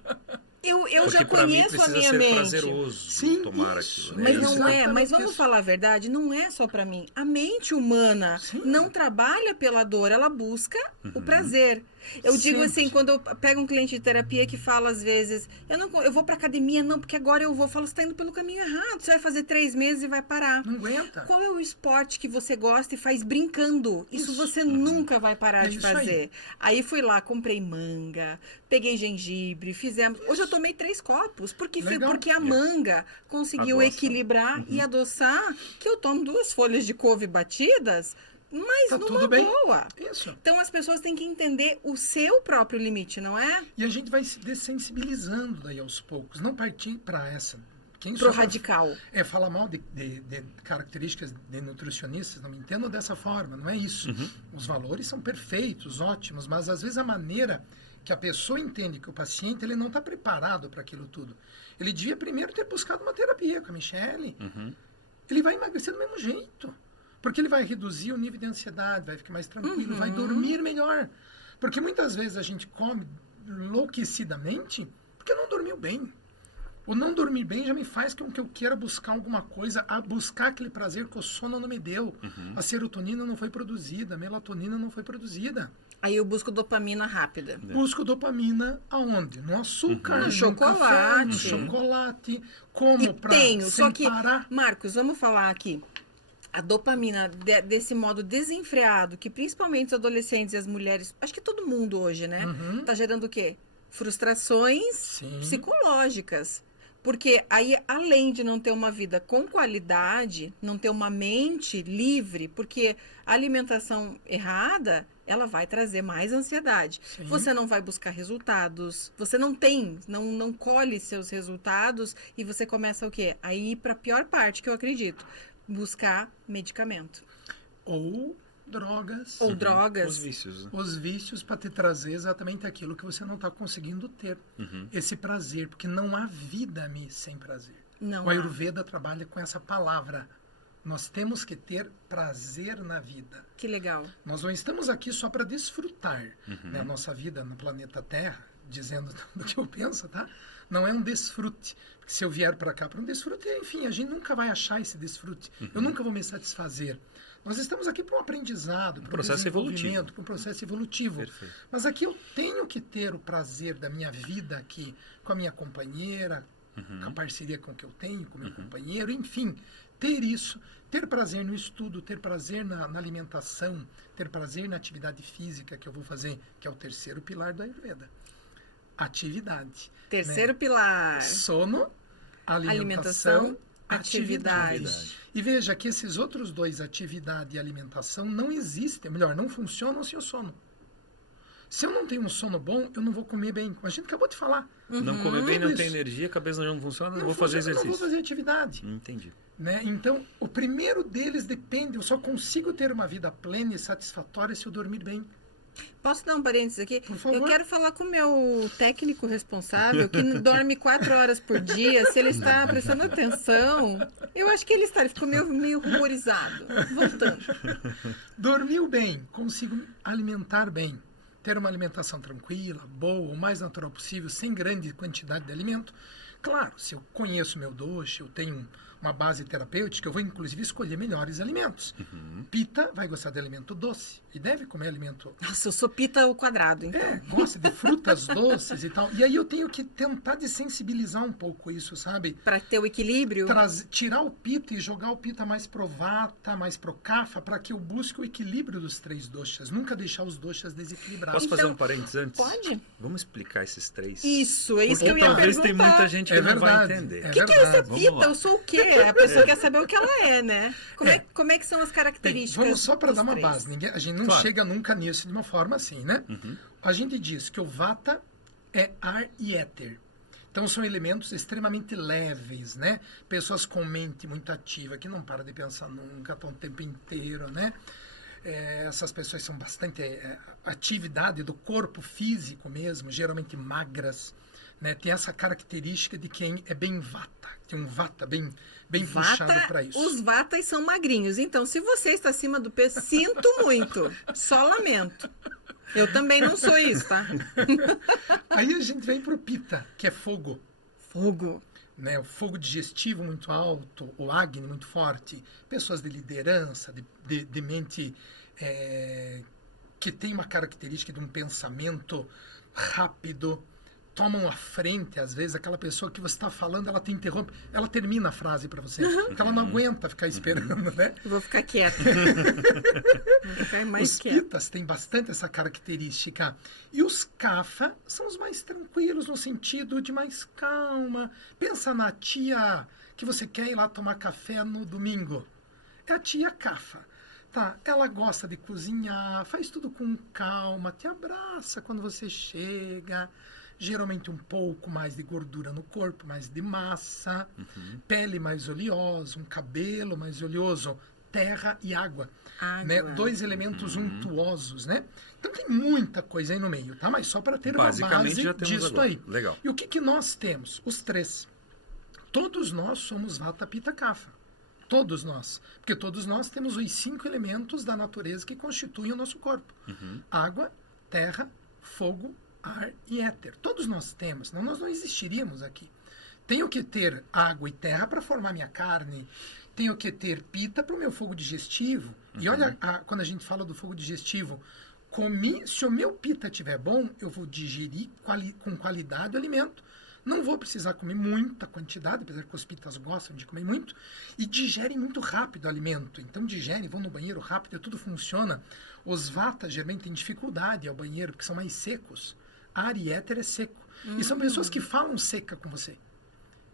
Eu já Porque pra mim conheço a precisa minha ser mente. prazeroso Sim, tomar isso. aquilo. Mas né? não é, exatamente mas vamos isso. falar a verdade, não é só pra mim. A mente humana não trabalha pela dor, ela busca o prazer. Eu digo Sempre. assim, quando eu pego um cliente de terapia que fala às vezes, eu vou pra academia, não, porque agora eu vou. Eu falo, você tá indo pelo caminho errado, você vai fazer 3 meses e vai parar. Não aguenta. Qual é o esporte que você gosta e faz brincando? Isso você nunca vai parar É de isso aí. fazer. Aí fui lá, comprei manga, peguei gengibre, fizemos. Hoje eu tomei 3 copos, porque Legal. porque a manga conseguiu Adoça. equilibrar e adoçar, que eu tomo 2 folhas de couve batidas, mas Tá numa tudo bem. boa. Isso. Então as pessoas têm que entender o seu próprio limite, não é? E a gente vai se dessensibilizando daí aos poucos. Não partir para essa. Quem Pro sofre- radical. Falar mal de características de nutricionistas, não me entendam dessa forma, não é isso. Os valores são perfeitos, ótimos, mas às vezes a maneira que a pessoa entende que o paciente ele não está preparado para aquilo tudo. Ele devia primeiro ter buscado uma terapia com a Michele. Ele vai emagrecer do mesmo jeito. Porque ele vai reduzir o nível de ansiedade, vai ficar mais tranquilo, vai dormir melhor. Porque muitas vezes a gente come enlouquecidamente porque não dormiu bem. O não dormir bem já me faz com que eu queira buscar alguma coisa, a buscar aquele prazer que o sono não me deu. A serotonina não foi produzida, a melatonina não foi produzida. Aí eu busco dopamina rápida. Busco dopamina aonde? No açúcar, No no chocolate. café, no chocolate. Como E para tenho, só que, parar? Marcos, vamos falar aqui. A dopamina, desse modo desenfreado, que principalmente os adolescentes e as mulheres, acho que todo mundo hoje, né? Tá gerando o quê? Frustrações Sim. psicológicas. Porque aí, além de não ter uma vida com qualidade, não ter uma mente livre, porque a alimentação errada, ela vai trazer mais ansiedade. Sim. Você não vai buscar resultados, você não colhe seus resultados e você começa o quê? A ir para a pior parte, que eu acredito, buscar medicamento. Ou drogas. Ou drogas. Os vícios. Né? Os vícios para te trazer exatamente aquilo que você não está conseguindo ter. Esse prazer, porque não há vida sem prazer. Não O há. Ayurveda trabalha com essa palavra. Nós temos que ter prazer na vida. Que legal. Nós não estamos aqui só para desfrutar né, a nossa vida no planeta Terra, dizendo tudo o que eu penso, tá? Não é um desfrute. Porque se eu vier para cá para um desfrute, enfim, a gente nunca vai achar esse desfrute. Eu nunca vou me satisfazer. Nós estamos aqui para um aprendizado, para um processo desenvolvimento, para um processo evolutivo. Perfeito. Mas aqui eu tenho que ter o prazer da minha vida aqui com a minha companheira, com a parceria com que eu tenho, com o meu companheiro, enfim, ter isso, ter prazer no estudo, ter prazer na alimentação, ter prazer na atividade física que eu vou fazer, que é o terceiro pilar da Ayurveda. Atividade. Terceiro né? pilar. Sono, alimentação, atividade. E veja que esses outros dois, atividade e alimentação, não existem, melhor, não funcionam sem o sono. Se eu não tenho um sono bom, eu não vou comer bem. A gente acabou de falar. Não comer bem, Tudo não tem isso. energia, a cabeça não funciona, não vou funciona, fazer exercício. Não vou fazer atividade. Entendi. Né? Então, o primeiro deles depende, eu só consigo ter uma vida plena e satisfatória se eu dormir bem. Posso dar um parênteses aqui? Por favor. Eu quero falar com o meu técnico responsável, que dorme 4 horas por dia. Se ele está prestando atenção, eu acho que ele está. Ele ficou meio ruborizado. Voltando. Dormiu bem, consigo alimentar bem. Ter uma alimentação tranquila, boa, o mais natural possível, sem grande quantidade de alimento. Claro, se eu conheço meu doce, eu tenho uma base terapêutica, eu vou inclusive escolher melhores alimentos. Pita vai gostar de alimento doce e deve comer alimento... Nossa, eu sou pita ao quadrado, então. Gosta de frutas doces e tal. E aí eu tenho que tentar desensibilizar um pouco isso, sabe? Para ter o equilíbrio. Tirar o pita e jogar o pita mais pro vata, mais pro kapha, para que eu busque o equilíbrio dos 3 doshas. Nunca deixar os doshas desequilibrados. Posso fazer um parênteses antes? Pode. Vamos explicar esses 3? Isso, é isso Porque que eu ia talvez perguntar. tem muita gente que não vai entender. O que é essa Vamos pita? lá. Eu sou o quê? A pessoa quer saber o que ela é, né? Como é que são as Bem, características vamos só para dos dar uma 3? base. A gente não Claro. chega nunca nisso de uma forma assim, né? A gente diz que o vata é ar e éter. Então são elementos extremamente leves, né? Pessoas com mente muito ativa, que não para de pensar nunca, estão o tempo inteiro, né? Essas pessoas são bastante atividade do corpo físico mesmo, geralmente magras, né? Tem essa característica de quem é bem vata, tem um vata bem puxado para isso. Os vatas são magrinhos, então se você está acima do peso, sinto muito, só lamento. Eu também não sou isso, tá? Aí a gente vem pro pita, que é fogo. Fogo. Né, o fogo digestivo muito alto, o Agni muito forte, pessoas de liderança, de mente que tem uma característica de um pensamento rápido, tomam a frente, às vezes, aquela pessoa que você está falando, ela te interrompe, ela termina a frase para você, porque ela não aguenta ficar esperando, né? Eu vou ficar quieta. Vou ficar mais Os quieta. pitas têm bastante essa característica. E os kapha são os mais tranquilos, no sentido de mais calma. Pensa na tia que você quer ir lá tomar café no domingo. É a tia kapha. Tá, ela gosta de cozinhar, faz tudo com calma, te abraça quando você chega. Geralmente um pouco mais de gordura no corpo, mais de massa, pele mais oleosa, um cabelo mais oleoso, terra e água. Né? 2 elementos untuosos, né? Então tem muita coisa aí no meio, tá? Mas só para ter uma base já temos disso agora. aí. Legal. E o que nós temos? Os 3. Todos nós somos vata, pitta, kapha. Todos nós. Porque todos nós temos os 5 elementos da natureza que constituem o nosso corpo. Água, terra, fogo, ar e éter. Todos nós temos, senão nós não existiríamos aqui. Tenho que ter água e terra para formar minha carne. Tenho que ter pita para o meu fogo digestivo. E olha, quando a gente fala do fogo digestivo, se o meu pita estiver bom, eu vou digerir com qualidade o alimento. Não vou precisar comer muita quantidade, apesar que os pitas gostam de comer muito, e digerem muito rápido o alimento. Então digerem, vão no banheiro rápido, tudo funciona. Os vatas geralmente têm dificuldade ao banheiro, porque são mais secos. Ar e éter é seco. E são pessoas que falam seca com você.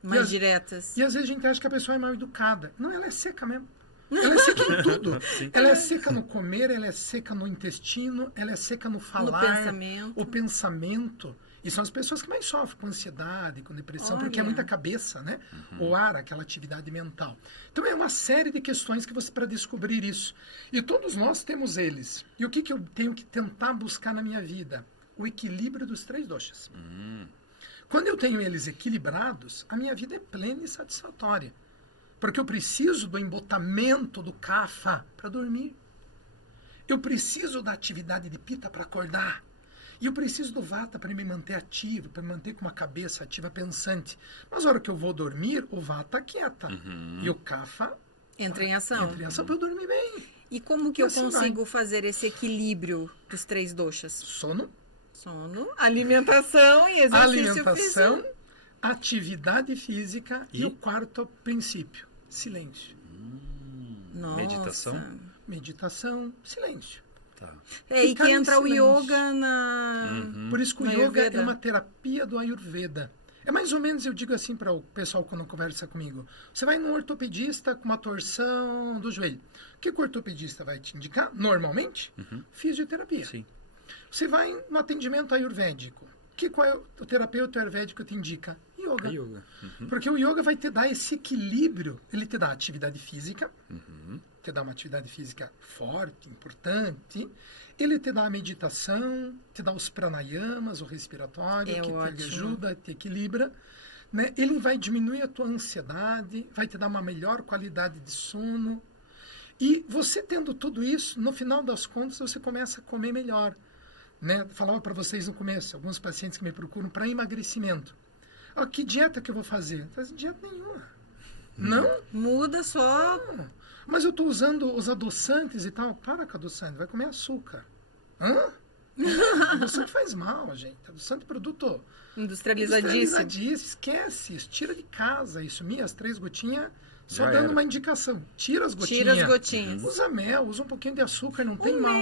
Mais diretas. E às vezes a gente acha que a pessoa é mal educada. Não, ela é seca mesmo. Ela é seca em tudo. Ela é seca no comer, ela é seca no intestino, ela é seca no falar. No pensamento. O pensamento. E são as pessoas que mais sofrem com ansiedade, com depressão, porque é Olha. muita cabeça, né? O ar, aquela atividade mental. Então é uma série de questões que você para descobrir isso. E todos nós temos eles. E o que eu tenho que tentar buscar na minha vida? O equilíbrio dos 3 doshas. Quando eu tenho eles equilibrados, a minha vida é plena e satisfatória. Porque eu preciso do embotamento do kapha para dormir. Eu preciso da atividade de pita para acordar. E eu preciso do vata para me manter ativo, para me manter com uma cabeça ativa, pensante. Mas na hora que eu vou dormir, o vata quieta. E o kapha Entra em ação. entra em ação para eu dormir bem. E como que E eu assim consigo fazer esse equilíbrio dos 3 doshas? Sono, Sono, alimentação e exercício alimentação, físico. atividade física e E? o quarto princípio, silêncio. Nossa. Meditação? Meditação, silêncio. Tá. É, e Ficar que em entra o silêncio. yoga na... Por isso que o No yoga Ayurveda. é uma terapia do Ayurveda. É mais ou menos, eu digo assim para o pessoal quando conversa comigo. Você vai num ortopedista com uma torção do joelho. O que o ortopedista vai te indicar? Normalmente, fisioterapia. Sim. Você vai no atendimento ayurvédico. Qual é o terapeuta ayurvédico te indica? Yoga. É yoga. Porque o yoga vai te dar esse equilíbrio. Ele te dá atividade física, te dá uma atividade física forte, importante. Ele te dá a meditação, te dá os pranayamas, o respiratório, É que te ótimo. ajuda, te equilibra. Né? Ele vai diminuir a tua ansiedade, vai te dar uma melhor qualidade de sono. E você tendo tudo isso, no final das contas, você começa a comer melhor. Né? Falava para vocês no começo, alguns pacientes que me procuram para emagrecimento. Ah, que dieta que eu vou fazer? Não faz dieta nenhuma. Não? Muda só... Não. Mas eu estou usando os adoçantes e tal. Para com adoçante, vai comer açúcar. Hã? Adoçante faz mal, gente. Adoçante é produto Industrializadíssimo. Esquece isso. Tira de casa isso. As 3 gotinhas, só Já dando era. uma indicação. Tira as gotinhas. Tira as gotinhas. Usa mel, usa um pouquinho de açúcar, não tem O mal.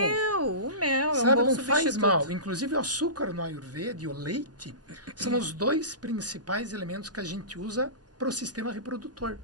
mel é um Sabe, bom não faz substituto. mal. Inclusive o açúcar no Ayurveda e o leite são os 2 principais elementos que a gente usa para o sistema reprodutor.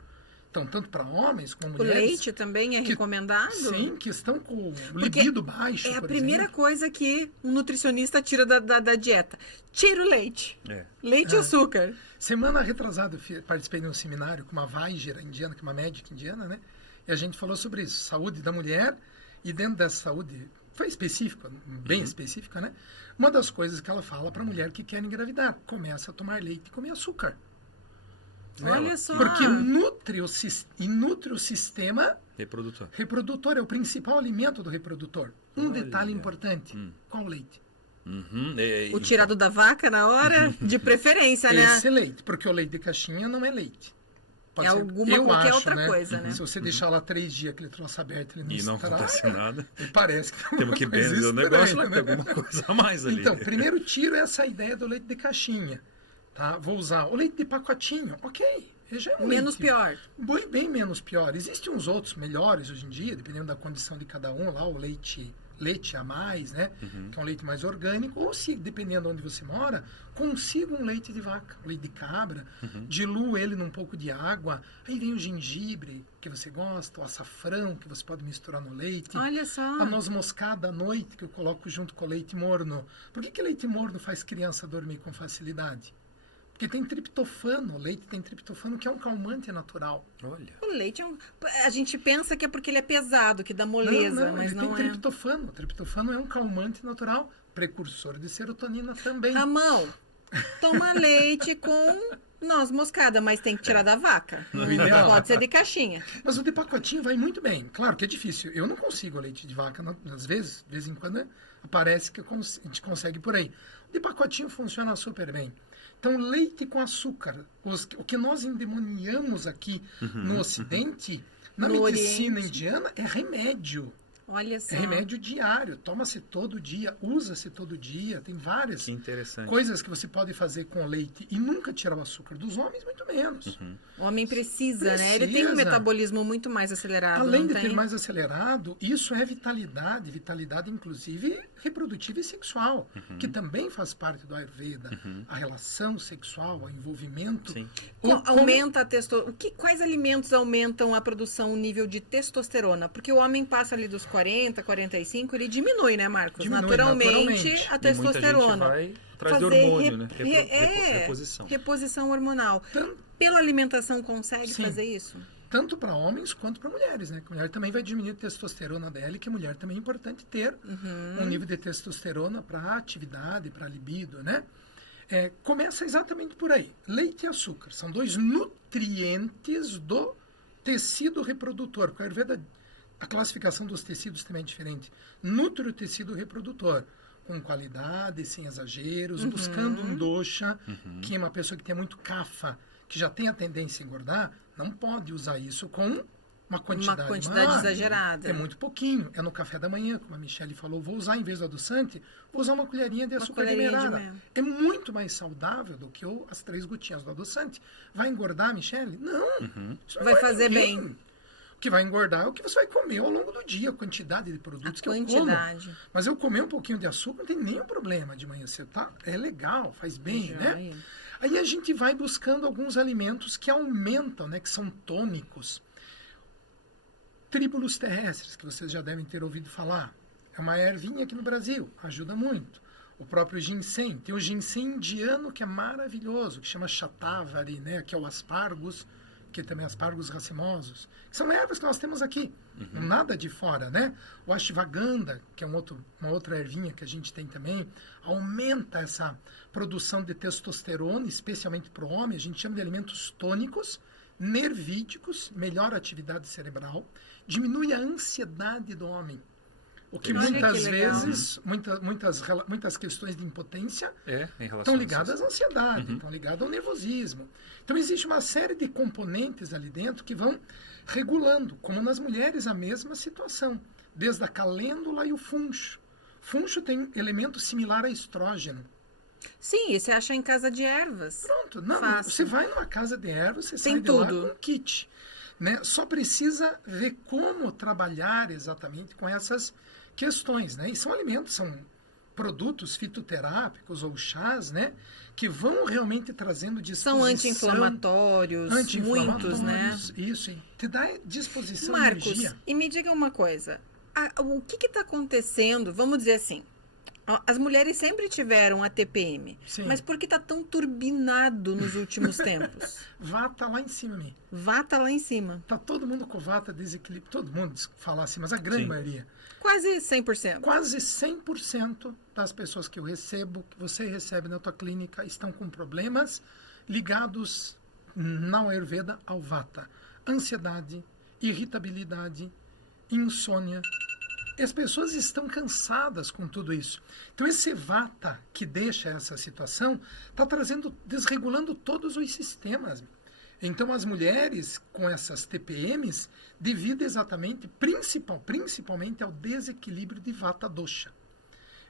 Então, tanto para homens como O mulheres. leite também é que- recomendado? Sim, que estão com o Porque libido baixo. É a por primeira exemplo. coisa que um nutricionista tira da dieta. Tira o leite. É. Leite e açúcar. Semana retrasada, eu participei de um seminário com uma Vaijera indiana, que é uma médica indiana, né? E a gente falou sobre isso, saúde da mulher, e dentro dessa saúde, foi específica, bem específica, né? Uma das coisas que ela fala para a mulher que quer engravidar, começa a tomar leite e comer açúcar. Né? Olha só. Porque nutre o sistema Reprodutor. reprodutor, é o principal alimento do reprodutor. Um Olha. detalhe importante, qual o leite? O tirado da vaca na hora, de preferência, né? Esse leite, porque o leite de caixinha não é leite. É alguma qualquer outra coisa, né? Se você deixar lá 3 dias aquele troço aberto, ele não E não estraga, acontece nada. e parece que tem Temos que alguma coisa benzer o negócio, estranha, mas tem alguma coisa a mais ali. Então, primeiro tiro essa ideia do leite de caixinha. Tá? Vou usar o leite de pacotinho, ok. Já é um Menos leite pior. bem menos pior. Existem uns outros melhores hoje em dia, dependendo da condição de cada um, lá o leite a mais, né? Que é um leite mais orgânico, ou se, dependendo de onde você mora, consiga um leite de vaca, um leite de cabra, dilua ele num pouco de água, aí vem o gengibre, que você gosta, o açafrão, que você pode misturar no leite. Olha só. A noz moscada à noite, que eu coloco junto com o leite morno. Por que leite morno faz criança dormir com facilidade? Porque tem triptofano, o leite tem triptofano, que é um calmante natural. Olha. O leite é a gente pensa que é porque ele é pesado, que dá moleza, não, mas ele não tem é. triptofano. O triptofano é um calmante natural, precursor de serotonina também. Ramão, toma leite com noz moscada, mas tem que tirar da vaca. Não ideal. pode ser de caixinha. Mas o de pacotinho vai muito bem. Claro que é difícil. Eu não consigo leite de vaca, às vezes, de vez em quando, né, aparece que a gente consegue por aí. O de pacotinho funciona super bem. Então, leite com açúcar, o que nós endemoniamos aqui no Ocidente, na No medicina Oriente. indiana, é remédio. Olha só. É remédio diário, toma-se todo dia, usa-se todo dia, tem várias Que interessante. coisas que você pode fazer com o leite e nunca tirar o açúcar dos homens, muito menos. O homem precisa, né? Ele tem um Precisa. metabolismo muito mais acelerado. Além não de tem? ter mais acelerado, isso é vitalidade inclusive reprodutiva e sexual, que também faz parte do Ayurveda. A relação sexual, o envolvimento. Sim. Aumenta a testosterona. Quais alimentos aumentam a produção, o nível de testosterona? Porque o homem passa ali dos 40, 45, ele diminui, né, Marcos? Diminui, naturalmente, a naturalmente. E muita testosterona. gente vai atrás de Fazer hormônio, né? reposição. Reposição. Hormonal. Tan- Pela alimentação consegue Sim. fazer isso? Tanto para homens quanto para mulheres, né? Que a mulher também vai diminuir a testosterona dela, e que a mulher também é importante ter um nível de testosterona para atividade, para libido, né? Começa exatamente por aí. Leite e açúcar são 2 nutrientes do tecido reprodutor. Porque a Ayurveda, a classificação dos tecidos também é diferente. Nutre o tecido reprodutor com qualidade, sem exageros, buscando um dosha, que é uma pessoa que tem muito kapha, que já tem a tendência a engordar, não pode usar isso com uma quantidade quantidade maior, exagerada. é muito pouquinho. É no café da manhã, como a Michele falou, vou usar, em vez do adoçante, vou usar uma colherinha de açúcar demerara. É muito mais saudável do que as 3 gotinhas do adoçante. Vai engordar, Michele? Não. Isso Vai fazer ninguém. bem. O que vai engordar é o que você vai comer ao longo do dia, a quantidade de produtos que eu como. Mas eu comer um pouquinho de açúcar não tem nenhum problema de manhã cedo, tá? É legal, faz bem, né? Aí a gente vai buscando alguns alimentos que aumentam, né? Que são tônicos. Tríbulos terrestres, que vocês já devem ter ouvido falar. É uma ervinha aqui no Brasil, ajuda muito. O próprio ginseng. Tem o ginseng indiano, que é maravilhoso, que chama shatavari, né? Que é o aspargos, que também é aspargos racemosos. Que são ervas que nós temos aqui, nada de fora, né? O ashwagandha, que é uma outra ervinha que a gente tem também, aumenta essa produção de testosterona, especialmente para o homem. A gente chama de alimentos tônicos, nervíticos, melhora a atividade cerebral, diminui a ansiedade do homem. O que muitas vezes, muitas questões de impotência estão ligadas à ansiedade, estão ligadas ao nervosismo. Então, existe uma série de componentes ali dentro que vão regulando, como nas mulheres, a mesma situação, desde a calêndula e o funcho. Funcho tem elemento similar a estrógeno. Sim, e você acha em casa de ervas. Pronto, não, você vai numa casa de ervas, você sai de lá com um kit. Né? Só precisa ver como trabalhar exatamente com essas questões, né? E são alimentos, são produtos fitoterápicos ou chás, né? Que vão realmente trazendo disposição. São anti-inflamatórios, muitos, né? Isso, e te dá disposição, Marcos, energia. E me diga uma coisa. O que está acontecendo, vamos dizer assim, as mulheres sempre tiveram a TPM, Sim. mas por que está tão turbinado nos últimos tempos? Vata lá em cima, Mi. Vata lá em cima. Tá todo mundo com vata, desequilíbrio, todo mundo fala assim, mas a grande maioria. Quase 100%. Quase 100% das pessoas que eu recebo, que você recebe na tua clínica, estão com problemas ligados na Ayurveda ao vata. Ansiedade, irritabilidade, insônia. As pessoas estão cansadas com tudo isso. Então, esse vata que deixa essa situação está desregulando todos os sistemas. Então, as mulheres com essas TPMs, devido exatamente, principalmente ao desequilíbrio de vata dosha.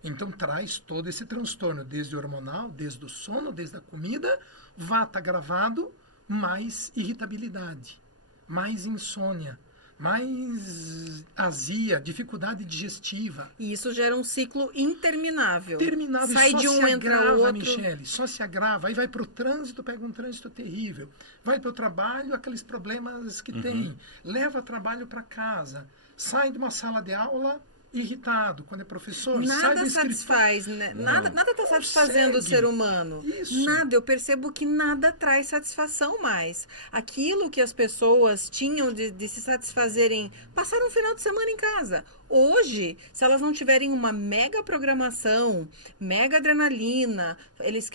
Então, traz todo esse transtorno, desde o hormonal, desde o sono, desde a comida, vata agravado, mais irritabilidade, mais insônia, mais azia, dificuldade digestiva. E isso gera um ciclo interminável. Terminável. Sai de um, entra outro. Michele, só se agrava. Aí vai para o trânsito, pega um trânsito terrível. Vai para o trabalho, aqueles problemas que tem. Leva trabalho para casa. Sai de uma sala de aula irritado. Quando é professor, sai do satisfaz, né? Nada está satisfazendo o ser humano. Isso. Nada. Eu percebo que nada traz satisfação mais. Aquilo que as pessoas tinham de se satisfazerem, passaram um final de semana em casa. Hoje, se elas não tiverem uma mega programação, mega adrenalina,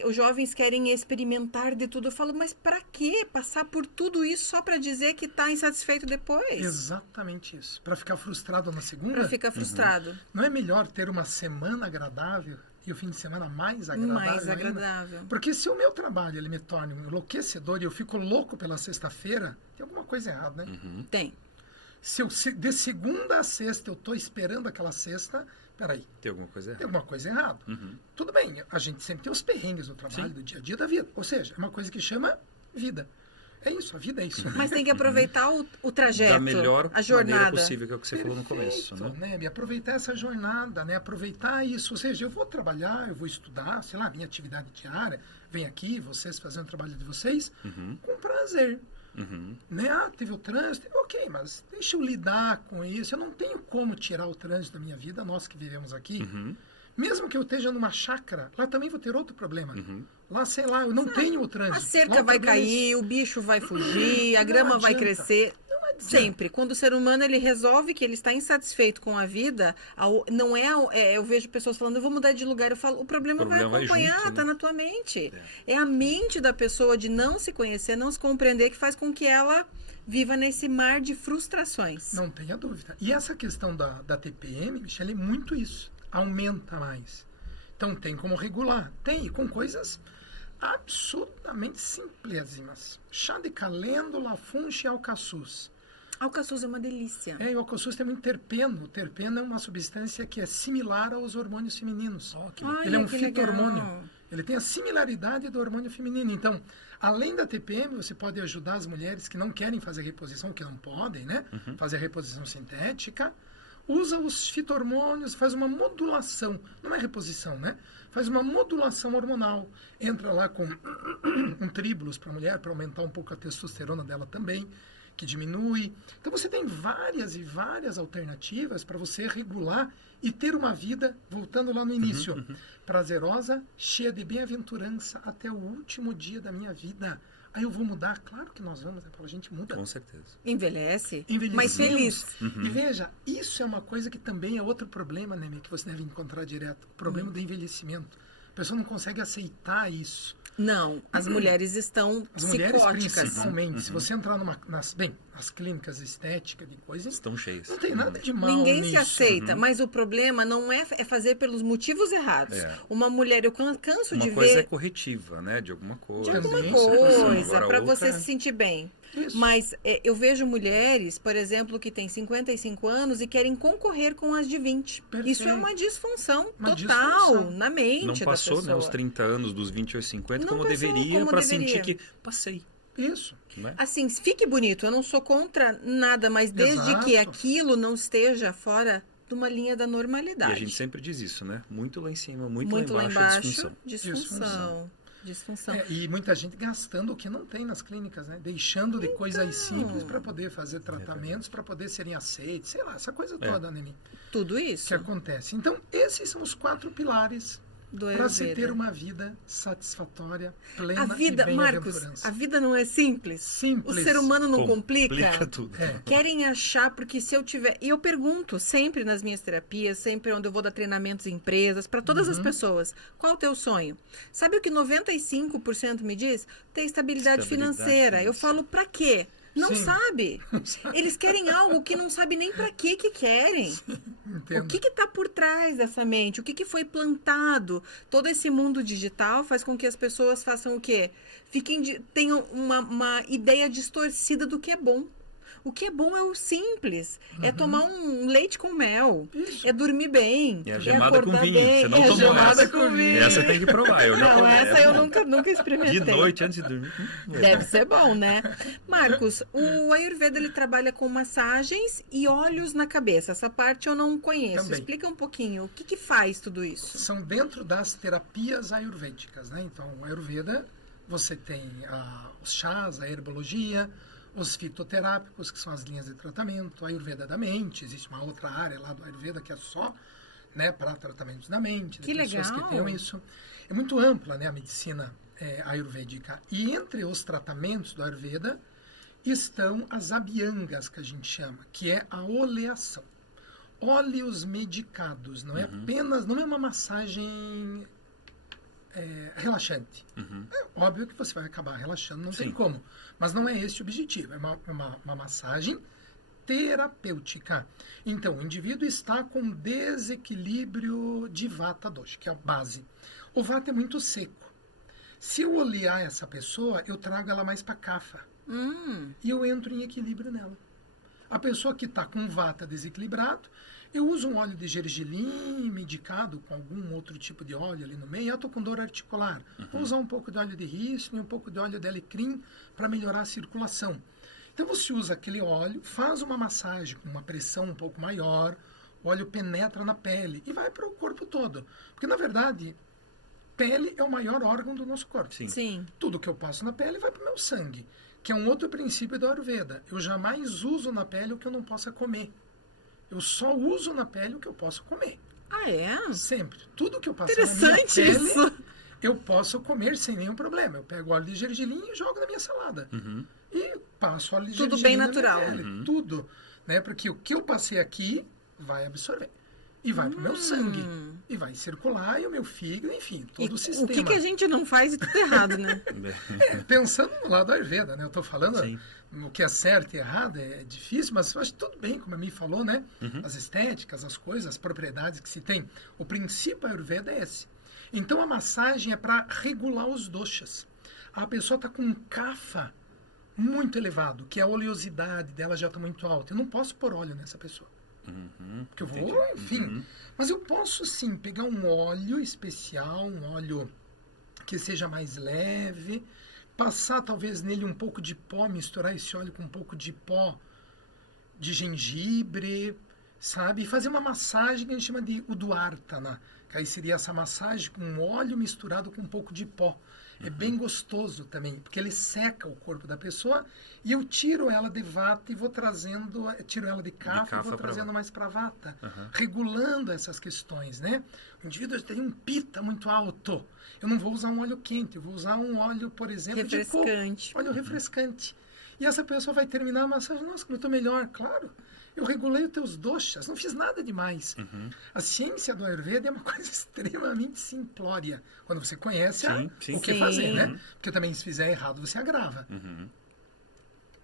os jovens querem experimentar de tudo. Eu falo, mas para que passar por tudo isso só para dizer que está insatisfeito depois? Exatamente isso. Para ficar frustrado na segunda? Para ficar frustrado. Não é melhor ter uma semana agradável e o fim de semana mais agradável? Mais agradável. Porque se o meu trabalho ele me torna um enlouquecedor e eu fico louco pela sexta-feira, tem alguma coisa errada, né? Tem. Se eu de segunda a sexta eu estou esperando aquela sexta, peraí. Tem alguma coisa errada. Tem alguma coisa errada. Tudo bem, a gente sempre tem os perrengues no trabalho, do dia a dia da vida. Ou seja, é uma coisa que chama vida. É isso, a vida é isso. Mas tem que aproveitar o trajeto, da melhor a jornada maneira possível, que é o que você falou no começo. Né? E aproveitar essa jornada, né? Aproveitar isso. Ou seja, eu vou trabalhar, eu vou estudar, sei lá, minha atividade diária, vem aqui, vocês fazendo o trabalho de vocês, com prazer. Né? Ah, teve o trânsito, ok, mas deixa eu lidar com isso. Eu não tenho como tirar o trânsito da minha vida, nós que vivemos aqui. Mesmo que eu esteja numa chácara, lá também vou ter outro problema. Lá, sei lá, eu não tenho o trânsito. A cerca vai cair, o bicho vai fugir, a grama vai crescer. Sempre. Quando o ser humano ele resolve que ele está insatisfeito com a vida, não é, eu vejo pessoas falando, eu vou mudar de lugar, eu falo, o problema vai acompanhar, está na tua mente. É a mente da pessoa de não se conhecer, não se compreender, que faz com que ela viva nesse mar de frustrações. Não tenha dúvida. E essa questão da TPM, Michele, é muito isso. Aumenta mais. Então tem como regular. Tem, e com coisas absurdamente simplésimas. Chá de calêndula, funcho e alcaçuz. Alcaçuz é uma delícia. E o alcaçuz tem muito terpeno. O terpeno é uma substância que é similar aos hormônios femininos. Ele é um fito-hormônio. Ele tem a similaridade do hormônio feminino. Então, além da TPM, você pode ajudar as mulheres que não querem fazer reposição, que não podem, né? Fazer a reposição sintética. Usa os fito-hormônios, faz uma modulação. Não é reposição, né? Faz uma modulação hormonal. Entra lá com um tríbulos para a mulher, para aumentar um pouco a testosterona dela também, que diminui. Então, você tem várias e várias alternativas para você regular e ter uma vida, voltando lá no início, prazerosa, cheia de bem-aventurança até o último dia da minha vida. Aí eu vou mudar? Claro que nós vamos, né? A gente muda. Com certeza. Envelhece, Envelhecemos. mas feliz. E veja, isso é uma coisa que também é outro problema, né, que você deve encontrar direto. O problema do envelhecimento. A pessoa não consegue aceitar isso. Não, as mulheres estão As mulheres, psicóticas. principalmente, se você entrar nas clínicas estéticas de coisas, Estão cheias. não tem nada de mal Ninguém nisso. se aceita, mas o problema não é fazer pelos motivos errados. Uma mulher, eu canso Uma de coisa ver é corretiva, né? De alguma coisa. de alguma Também, coisa, Agora para outra você se sentir bem. Isso. Mas eu vejo mulheres, por exemplo, que têm 55 anos e querem concorrer com as de 20. Perfeito. Isso é uma disfunção Uma total disfunção. na mente Não da passou, pessoa. né? Os 30 anos, dos 20 aos 50, Não como passou deveria, como para deveria. sentir que passei. Isso. Né? Assim, fique bonito. Eu não sou contra nada, mas desde Exato. que aquilo não esteja fora de uma linha da E normalidade. a gente sempre diz isso, né? Muito lá em cima, muito Muito lá lá embaixo, embaixo, disfunção. disfunção. E muita gente gastando o que não tem nas clínicas, né? Deixando de coisas simples para poder fazer tratamentos, para poder serem aceitos, sei lá, essa coisa toda, né, Tudo isso que acontece. Então, esses são os 4 pilares do para se Ayurveda. ter uma vida satisfatória, plena A vida, e Marcos, bem-aventurança. a vida não é simples. Simples. O ser humano não complica. Complica tudo. Querem achar, porque se eu tiver... E eu pergunto sempre nas minhas terapias, sempre onde eu vou dar treinamentos em empresas, para todas as pessoas, qual o teu sonho? Sabe o que 95% me diz? Ter estabilidade financeira. Eu falo, para quê? Não Sim. sabe. Eles querem algo que não sabe nem para que querem. Entendo. O que está por trás dessa mente? O que foi plantado? Todo esse mundo digital faz com que as pessoas façam o quê? Tenham uma ideia distorcida do que é bom. O que é bom é o simples. É tomar um leite com mel. Isso. É dormir bem. E a é gemada com acordar vinho. bem. Você não é a tomou gemada essa. com vinho. Essa tem que provar. Eu já Não, provei. essa eu nunca experimentei. De noite, antes de dormir. Deve ser bom, né? Marcos, o Ayurveda ele trabalha com massagens e óleos na cabeça. Essa parte eu não conheço. Também. Explica um pouquinho. O que faz tudo isso? São dentro das terapias ayurvédicas, né? Então, o Ayurveda, você tem os chás, a herbologia, os fitoterápicos, que são as linhas de tratamento, a Ayurveda da mente, existe uma outra área lá do Ayurveda que é só, né, para tratamentos da mente, Que de pessoas legal. que tenham isso. É muito ampla, né, a medicina ayurvédica. E entre os tratamentos do Ayurveda estão as abhyangas, que a gente chama, que é a oleação. Óleos medicados, não é apenas, não é uma massagem relaxante. É óbvio que você vai acabar relaxando, não tem Sim. como. Mas não é esse o objetivo. É uma massagem terapêutica. Então, o indivíduo está com desequilíbrio de Vata Dosha, que é a base. O Vata é muito seco. Se eu olear essa pessoa, eu trago ela mais para Kapha. E eu entro em equilíbrio nela. A pessoa que está com Vata desequilibrado, eu uso um óleo de gergelim medicado com algum outro tipo de óleo ali no meio. Eu estou com dor articular. Vou usar um pouco de óleo de rícino e um pouco de óleo de alecrim para melhorar a circulação. Então você usa aquele óleo, faz uma massagem com uma pressão um pouco maior, o óleo penetra na pele e vai para o corpo todo. Porque, na verdade, pele é o maior órgão do nosso corpo. Sim. Tudo que eu passo na pele vai para o meu sangue, que é um outro princípio da Ayurveda. Eu jamais uso na pele o que eu não possa comer. Eu só uso na pele o que eu posso comer. Ah, é? Sempre. Tudo que eu passar na minha Interessante pele, isso. eu posso comer sem nenhum problema. Eu pego óleo de gergelim e jogo na minha salada. E passo óleo de Tudo gergelim bem na natural. minha pele. Tudo. Né? Porque o que eu passei aqui vai absorver. E vai pro meu sangue. E vai circular, e o meu fígado, enfim, todo o sistema. O que a gente não faz e tudo errado, né? Pensando no lado da Ayurveda, né? Eu tô falando Sim. o que é certo e errado, é difícil, mas eu acho que tudo bem, como a mim falou, né? As estéticas, as coisas, as propriedades que se tem. O princípio Ayurveda é esse. Então a massagem é para regular os doshas. A pessoa está com Kapha muito elevado, que a oleosidade dela já está muito alta. Eu não posso pôr óleo nessa pessoa. Porque eu vou, enfim. Mas eu posso sim pegar um óleo especial, um óleo que seja mais leve, passar talvez nele um pouco de pó, misturar esse óleo com um pouco de pó de gengibre, sabe? E fazer uma massagem que a gente chama de Udvartana, que aí seria essa massagem com óleo misturado com um pouco de pó. É bem gostoso também, porque ele seca o corpo da pessoa e eu tiro ela de vata e vou trazendo, tiro ela de kapha e vou trazendo mais para vata, regulando essas questões, né? O indivíduo tem um pita muito alto. Eu não vou usar um óleo quente, eu vou usar um óleo, por exemplo, de coco, óleo refrescante. E essa pessoa vai terminar a massagem, nossa, como eu estou melhor, claro. Eu regulei os teus doshas, não fiz nada demais. A ciência do Ayurveda é uma coisa extremamente simplória. Quando você conhece o que fazer, né? Porque também se fizer errado, você agrava.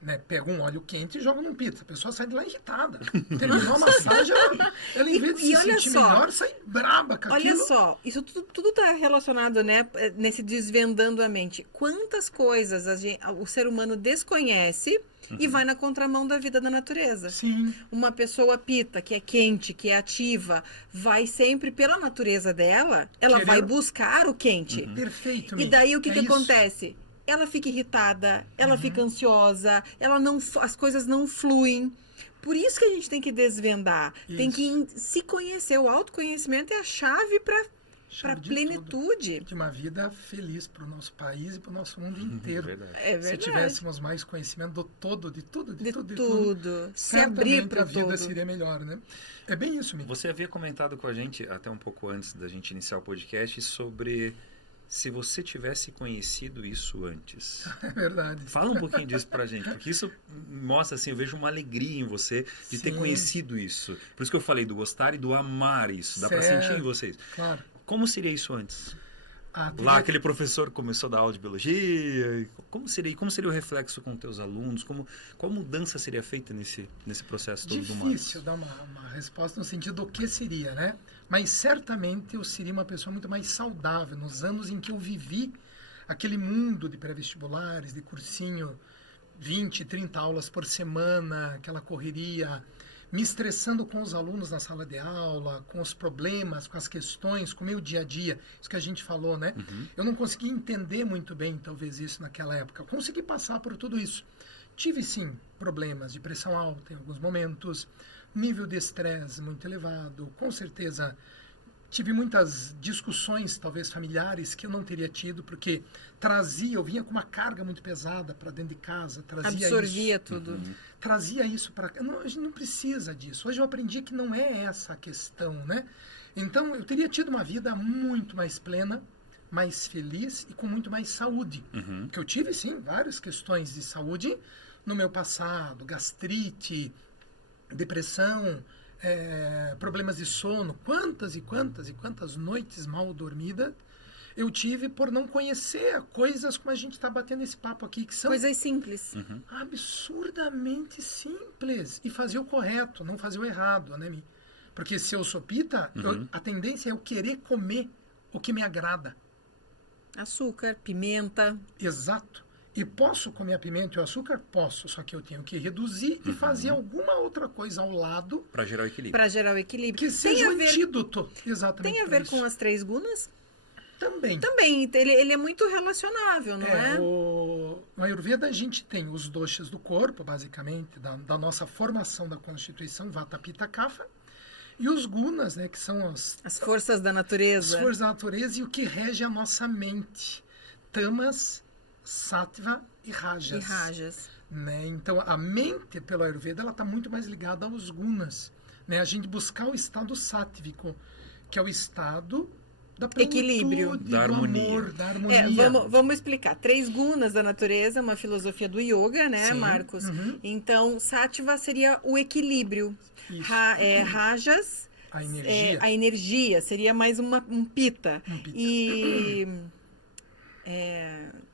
Né? Pega um óleo quente e joga num pita. A pessoa sai de lá irritada. Terminou a massagem, ela em vez de se sentir melhor, sai braba com aquilo. Olha só, isso tudo está relacionado, né, nesse desvendando a mente. Quantas coisas o ser humano desconhece e vai na contramão da vida da natureza. Sim. Uma pessoa pita, que é quente, que é ativa, vai sempre pela natureza dela, ela vai buscar o quente. Perfeito. E daí o que acontece? Ela fica irritada, ela fica ansiosa, as coisas não fluem. Por isso que a gente tem que desvendar, tem que se conhecer. O autoconhecimento é a chave para plenitude. De uma vida feliz para o nosso país e para o nosso mundo inteiro. É verdade. Se tivéssemos mais conhecimento de tudo, se abrir para a vida seria melhor, né? É bem isso, Miguel. Você havia comentado com a gente, até um pouco antes da gente iniciar o podcast, sobre se você tivesse conhecido isso antes. É verdade. Fala um pouquinho disso pra gente, porque isso mostra, assim, eu vejo uma alegria em você de ter conhecido isso. Por isso que eu falei do gostar e do amar isso. Dá pra sentir em vocês. Claro. Como seria isso antes? Lá, aquele professor começou a dar aula de biologia. Como seria o reflexo com teus alunos? Qual mudança seria feita nesse processo todo do Marcos? Difícil dar uma resposta no sentido do que seria, né? Mas certamente eu seria uma pessoa muito mais saudável nos anos em que eu vivi aquele mundo de pré-vestibulares, de cursinho, 20, 30 aulas por semana, aquela correria, me estressando com os alunos na sala de aula, com os problemas, com as questões, com o meu dia a dia, isso que a gente falou, né? Eu não consegui entender muito bem, talvez, isso naquela época. Eu consegui passar por tudo isso. Tive, sim, problemas de pressão alta em alguns momentos, nível de estresse muito elevado, com certeza tive muitas discussões, talvez familiares, que eu não teria tido, porque eu vinha com uma carga muito pesada para dentro de casa, absorvia tudo. Trazia isso para cá. A gente não precisa disso. Hoje eu aprendi que não é essa a questão, né? Então, eu teria tido uma vida muito mais plena, mais feliz e com muito mais saúde. Porque eu tive, sim, várias questões de saúde no meu passado, gastrite, depressão, problemas de sono, quantas e quantas noites mal dormidas eu tive por não conhecer coisas como a gente está batendo esse papo aqui, que são coisas simples, absurdamente simples, e fazer o correto, não fazer o errado, né? Porque se eu sou pita, a tendência é eu querer comer o que me agrada. Açúcar, pimenta. Exato. E posso comer a pimenta e o açúcar? Posso, só que eu tenho que reduzir e fazer alguma outra coisa ao lado. Para gerar o equilíbrio. Para gerar o equilíbrio. Que seja um antídoto. Exatamente. Tem a ver com as 3 gunas? Também. Ele é muito relacionável, não é? No Ayurveda a gente tem os doshas do corpo, basicamente, da nossa formação da Constituição, Vata, Pitta, Kapha. E os gunas, né, que são as forças da natureza. As forças da natureza e o que rege a nossa mente. Tamas, Sattva e Rajas. Né? Então, a mente, pelo Ayurveda, ela está muito mais ligada aos gunas. Né? A gente buscar o estado sátvico, que é o estado da equilíbrio, da harmonia. Amor, da harmonia. Vamos explicar. 3 gunas da natureza, uma filosofia do yoga, né, Sim. Marcos? Então, Sattva seria o equilíbrio. Rajas, a energia, seria mais um pita. E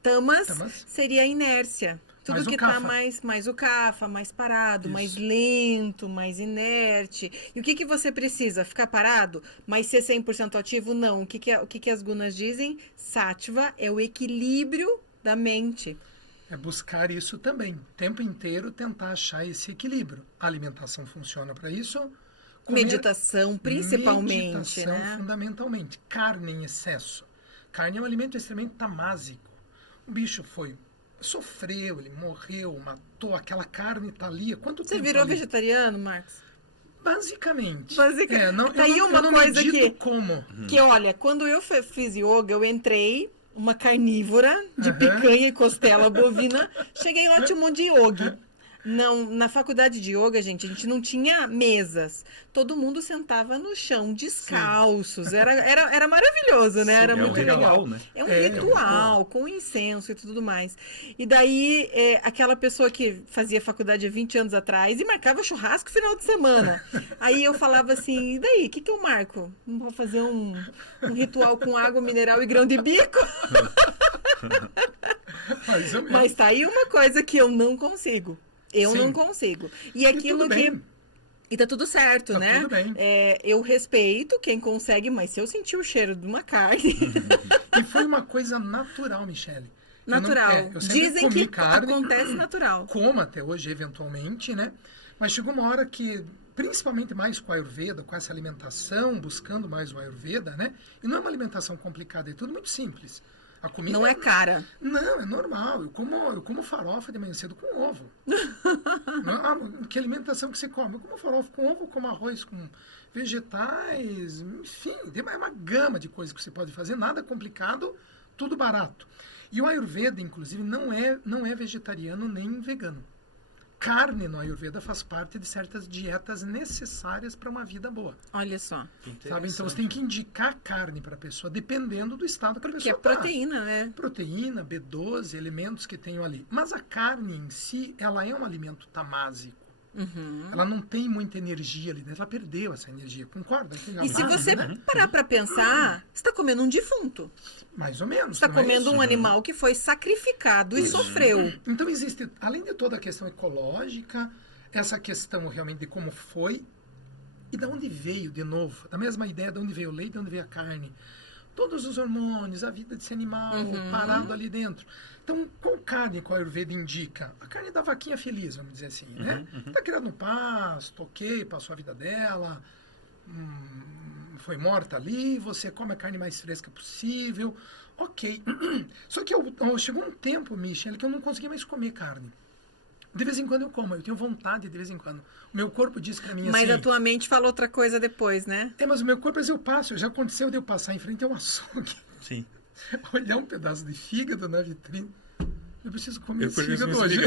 Tamas seria a inércia. Tudo que está mais o kapha, mais parado, mais lento, mais inerte. E o que você precisa? Ficar parado? Mas ser 100% ativo? Não. O que as gunas dizem? Sattva é o equilíbrio da mente. É buscar isso também. O tempo inteiro tentar achar esse equilíbrio. A alimentação funciona para isso. Meditação, principalmente, meditação, né? fundamentalmente. Carne em excesso. Carne é um alimento extremamente tamásico. O bicho sofreu, ele morreu, matou, aquela carne tá ali. Quanto Você tempo virou ali? vegetariano, Marcos? Basicamente. Tá aí uma coisa que... como. Que olha, quando eu fiz yoga, eu entrei uma carnívora de picanha e costela bovina. Cheguei lá, tinha um monte de yogi. Não, na faculdade de yoga, gente, a gente não tinha mesas. Todo mundo sentava no chão, descalços. Era maravilhoso, né? Era É um muito ritual, legal. né? É um ritual, com incenso e tudo mais. E daí, aquela pessoa que fazia faculdade há 20 anos atrás e marcava churrasco final de semana. Aí eu falava assim, e daí, o que eu marco? Vou fazer um ritual com água mineral e grão de bico? Mais ou menos. Mas tá aí uma coisa que eu não consigo. Eu Sim. não consigo. E aquilo tudo que... bem. E tá tudo certo, Tá né? tudo bem. Eu respeito quem consegue, mas se eu sentir o cheiro de uma carne... E foi uma coisa natural, Michele. Natural. Eu sempre Dizem comi que carne, acontece natural. como até hoje, eventualmente, né? Mas chegou uma hora que, principalmente mais com a Ayurveda, com essa alimentação, buscando mais o Ayurveda, né? E não é uma alimentação complicada, é tudo muito simples. A comida Não é cara. Não, é normal. Eu como farofa de manhã cedo com ovo. Não, que alimentação que você come? Eu como farofa com ovo, como arroz com vegetais, enfim, tem uma gama de coisas que você pode fazer, nada complicado, tudo barato. E o Ayurveda, inclusive, não é vegetariano nem vegano. Carne no Ayurveda faz parte de certas dietas necessárias para uma vida boa. Olha só. Sabe? Então você tem que indicar carne para a pessoa, dependendo do estado que a Que pessoa é está. proteína, né? Proteína, B12, elementos que tenham ali. Mas a carne em si, ela é um alimento tamásico. Ela não tem muita energia ali dentro. Ela perdeu essa energia. Concorda? E se você parar pra pensar, você tá comendo um defunto. Mais ou menos. Você tá não é comendo isso? um animal que foi sacrificado e sofreu. Então existe, além de toda a questão ecológica, essa questão realmente de como foi e de onde veio de novo. Da mesma ideia de onde veio o leite, de onde veio a carne. Todos os hormônios, a vida desse animal parado ali dentro. Então, qual carne que o Ayurveda indica? A carne da vaquinha feliz, vamos dizer assim, né? Está criada no pasto, ok, passou a vida dela, foi morta ali, você come a carne mais fresca possível, ok. Só que chegou um tempo, Michele, que eu não conseguia mais comer carne. De vez em quando eu como, eu tenho vontade de vez em quando. O meu corpo diz pra mim assim... Mas a tua mente fala outra coisa depois, né? Mas o meu corpo, às vezes eu passo, já aconteceu de eu passar em frente a um açougue, Sim. olhar um pedaço de fígado na vitrine, eu preciso comer Eu esse preciso fígado comer hoje.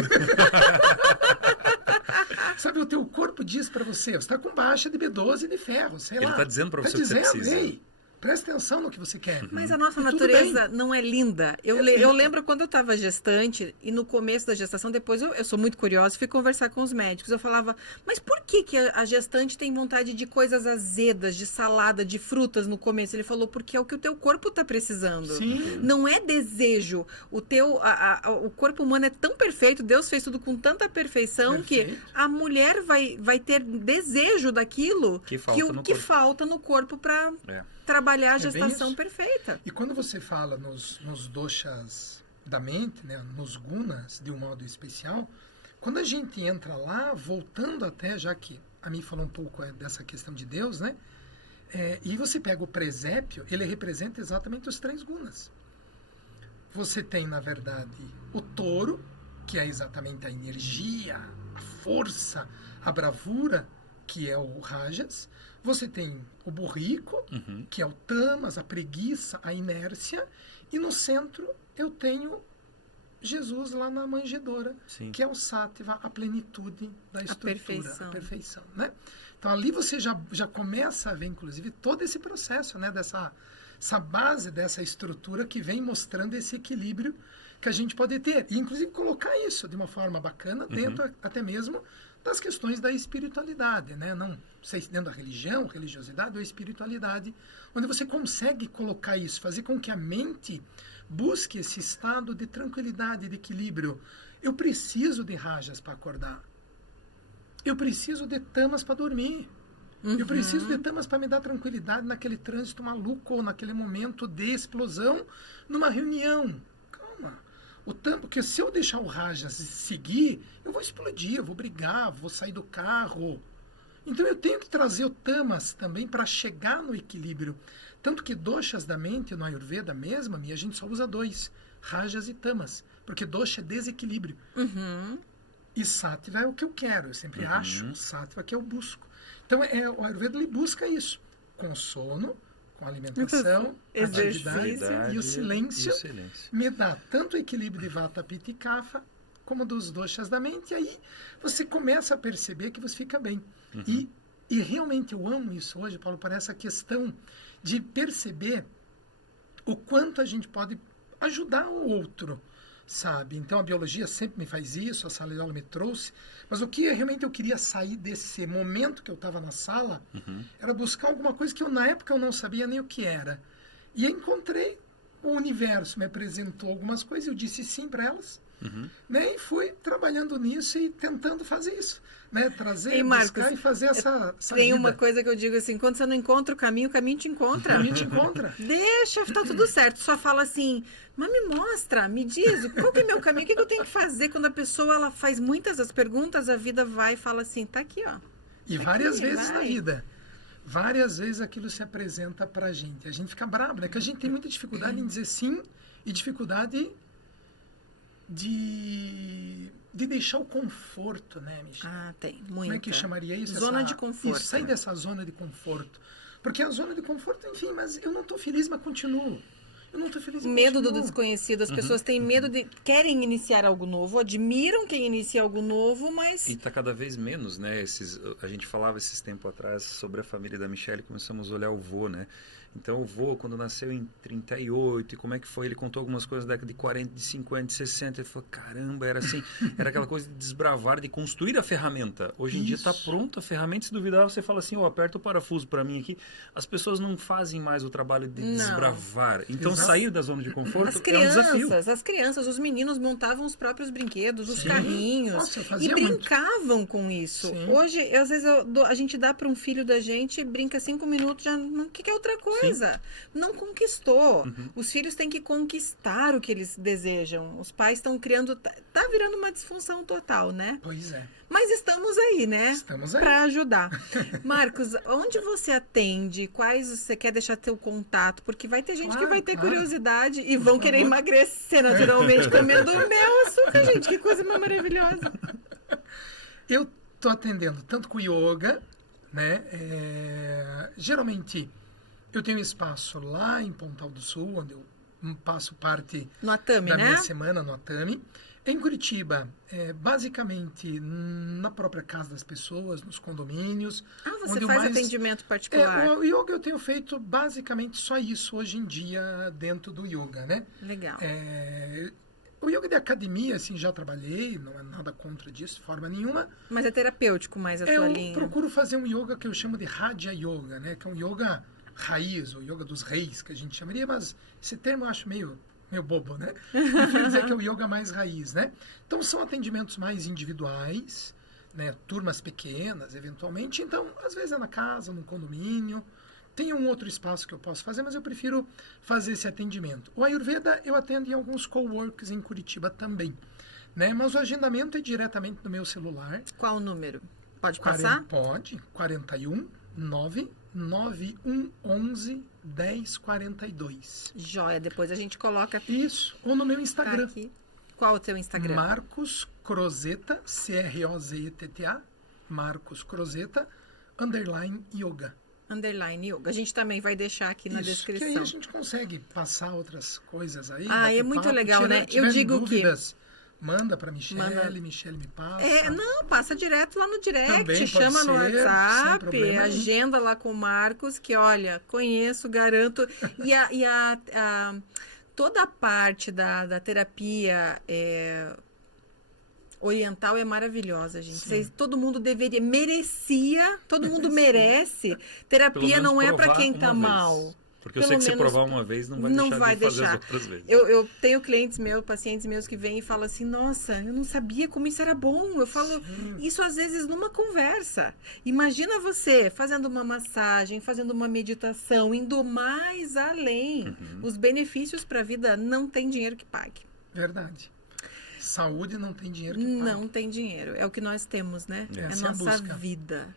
esse Sabe, o teu corpo diz pra você, você está com baixa de B12 e de ferro, sei lá. Ele tá dizendo pra você o que você dizendo, precisa. ei, presta atenção no que você quer. Mas a nossa E tudo natureza bem. não é linda. Eu lembro quando eu estava gestante e no começo da gestação, depois eu sou muito curiosa, fui conversar com os médicos. Eu falava, mas por que a gestante tem vontade de coisas azedas, de salada, de frutas no começo? Ele falou, porque é o que o teu corpo está precisando. Sim. Não é desejo. O corpo humano é tão perfeito, Deus fez tudo com tanta perfeição que Perfeito. a mulher vai ter desejo daquilo Que falta no corpo. falta no corpo para É. trabalhar a bem gestação isso. perfeita. E quando você fala nos doshas da mente, né, nos gunas, de um modo especial, quando a gente entra lá, voltando até, já que a mim falou um pouco dessa questão de Deus, né? E você pega o presépio, ele representa exatamente os 3 gunas. Você tem, na verdade, o touro, que é exatamente a energia, a força, a bravura, que é o rajas. Você tem o burrico, que é o tamas, a preguiça, a inércia. E no centro eu tenho Jesus lá na manjedoura, Sim. que é o sátiva, a plenitude da estrutura, perfeição. a perfeição, né? Então ali você já começa a ver, inclusive, todo esse processo, né? Essa base dessa estrutura que vem mostrando esse equilíbrio que a gente pode ter. E, inclusive, colocar isso de uma forma bacana dentro até mesmo das questões da espiritualidade, né? Não sei se dentro da religião, religiosidade ou espiritualidade, onde você consegue colocar isso, fazer com que a mente busque esse estado de tranquilidade, de equilíbrio. Eu preciso de rajas para acordar. Eu preciso de tamas para dormir. Eu preciso de tamas para me dar tranquilidade naquele trânsito maluco ou naquele momento de explosão numa reunião. Calma. Porque se eu deixar o Raja seguir, eu vou explodir, eu vou brigar, vou sair do carro. Então eu tenho que trazer o Tamas também para chegar no equilíbrio. Tanto que doshas da mente, no Ayurveda mesmo, a gente só usa 2, Rajas e Tamas. Porque dosha é desequilíbrio. E Sattva é o que eu quero, eu sempre acho o Sattva que eu busco. Então o Ayurveda ele busca isso, com o sono, com a alimentação, a atividade e o silêncio, me dá tanto o equilíbrio de Vata, Pitta e Kapha, como dos doshas da mente, e aí você começa a perceber que você fica bem. E realmente eu amo isso hoje, Paulo, para essa questão de perceber o quanto a gente pode ajudar o outro, sabe? Então a biologia sempre me faz isso, a sala de aula me trouxe, mas o que realmente eu queria sair desse momento que eu estava na sala era buscar alguma coisa que na época eu não sabia nem o que era. E eu encontrei, o universo me apresentou algumas coisas, eu disse sim para elas, né? E fui trabalhando nisso e tentando fazer isso, né? Trazer, buscar e fazer essa tem vida. uma coisa que eu digo assim, quando você não encontra o caminho te encontra. O caminho te encontra. Deixa, tá tudo certo. Só fala assim, mas me mostra, me diz, qual que é meu caminho? O que eu tenho que fazer? Quando a pessoa ela faz muitas das perguntas, a vida vai e fala assim, tá aqui, ó. E tá várias aqui, vezes vai. na vida. Várias vezes aquilo se apresenta pra gente. A gente fica bravo, né? Que a gente tem muita dificuldade em dizer sim e dificuldade de deixar o conforto, né, Michel? Ah, tem, muita. Como é que chamaria isso? Zona de conforto. Isso, sair dessa zona de conforto. Porque a zona de conforto, enfim, mas eu não estou feliz, mas continuo. Eu não estou feliz, mas Medo do continuo. desconhecido. As pessoas têm medo de... Querem iniciar algo novo, admiram quem inicia algo novo, mas... E está cada vez menos, né? A gente falava esses tempos atrás sobre a família da Michelle e começamos a olhar o vô, né? Então o vô, quando nasceu em 38, e como é que foi? Ele contou algumas coisas da década de 40, de 50, de 60. Ele falou, caramba, era assim, era aquela coisa de desbravar, de construir a ferramenta. Hoje em dia está pronta a ferramenta, se duvidar, você fala assim, aperta o parafuso para mim aqui. As pessoas não fazem mais o trabalho de desbravar. Então sair da zona de conforto é um desafio. As crianças, os meninos montavam os próprios brinquedos, os carrinhos. Nossa, eu e fazia brincavam com isso. Sim. Hoje, às vezes, a gente dá para um filho da gente, brinca 5 minutos, já não quer outra coisa. Não conquistou. Os filhos têm que conquistar o que eles desejam. Os pais estão criando... Tá virando uma disfunção total, né? Pois é. Mas estamos aí, né? Estamos aí. Para ajudar. Marcos, onde você atende? Quais você quer deixar teu contato? Porque vai ter gente que vai ter curiosidade e vão querer emagrecer naturalmente comendo mel açúcar, gente. Que coisa mais maravilhosa. Eu tô atendendo tanto com yoga, né? Geralmente eu tenho espaço lá em Pontal do Sul, onde eu passo parte no Atami, da né? minha semana no Atami. Em Curitiba, basicamente na própria casa das pessoas, nos condomínios. Ah, você faz atendimento particular? O yoga eu tenho feito basicamente só isso hoje em dia dentro do yoga, né? Legal. O yoga de academia, assim, já trabalhei, não é nada contra disso, de forma nenhuma. Mas é terapêutico mais a tua linha? Eu procuro fazer um yoga que eu chamo de Raja Yoga, né? Que é um yoga raiz, o yoga dos reis, que a gente chamaria, mas esse termo eu acho meio bobo, né? Prefiro dizer que é o yoga mais raiz, né? Então, são atendimentos mais individuais, né? Turmas pequenas, eventualmente. Então, às vezes é na casa, no condomínio. Tem um outro espaço que eu posso fazer, mas eu prefiro fazer esse atendimento. O Ayurveda eu atendo em alguns coworks em Curitiba também, né? Mas o agendamento é diretamente no meu celular. Qual o número? Pode passar? Pode. 41 99111 1042. Joia, depois a gente coloca... Isso, ou no meu Instagram. Aqui. Qual o teu Instagram? Marcos Crozeta, Crozetta, Marcos Crozeta, _yoga. _yoga. A gente também vai deixar aqui na descrição. Que aí a gente consegue passar outras coisas aí. É muito legal, né? Eu digo dúvidas, manda para Michelle me passa. Não, passa direto lá no direct, Também chama pode no ser, sem WhatsApp, problema nenhum. agenda lá com o Marcos, que olha, conheço, garanto. Toda a parte da terapia oriental é maravilhosa, gente. Todo mundo merecia, todo mundo merece. Terapia não é para quem tá mal. Porque eu sei que se provar uma vez, não vai deixar de fazer as outras vezes. Eu tenho clientes meus, pacientes meus que vêm e falam assim, nossa, eu não sabia como isso era bom. Eu falo isso às vezes numa conversa. Imagina você fazendo uma massagem, fazendo uma meditação, indo mais além. Os benefícios para a vida não tem dinheiro que pague. Verdade. Saúde não tem dinheiro que pague. Não tem dinheiro. É o que nós temos, né? É Essa é a nossa busca. vida.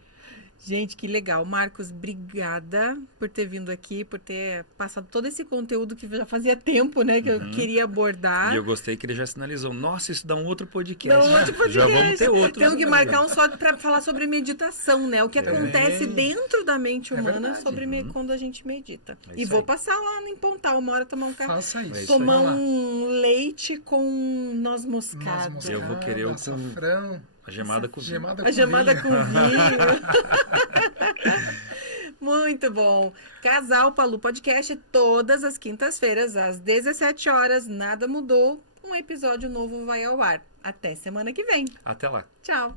Gente, que legal. Marcos, obrigada por ter vindo aqui, por ter passado todo esse conteúdo que já fazia tempo, né, que eu queria abordar. E eu gostei que ele já sinalizou. Nossa, isso dá um outro podcast. Dá um outro podcast. Já vamos ter outro. Temos que marcar um só para falar sobre meditação, né? O que acontece Também. dentro da mente É humana verdade. sobre quando a gente medita. É E isso vou aí. passar lá em Pontal, uma hora tomar um café. Faça isso. É isso Tomar Vamos lá. um leite com noz Noz moscada. moscada, Eu vou querer o com- açafrão, A gemada com gemada A gemada vinho. com vinho. Muito bom. Casal Palu Podcast todas as quintas-feiras às 17 horas. Nada mudou. Um episódio novo vai ao ar. Até semana que vem. Até lá. Tchau.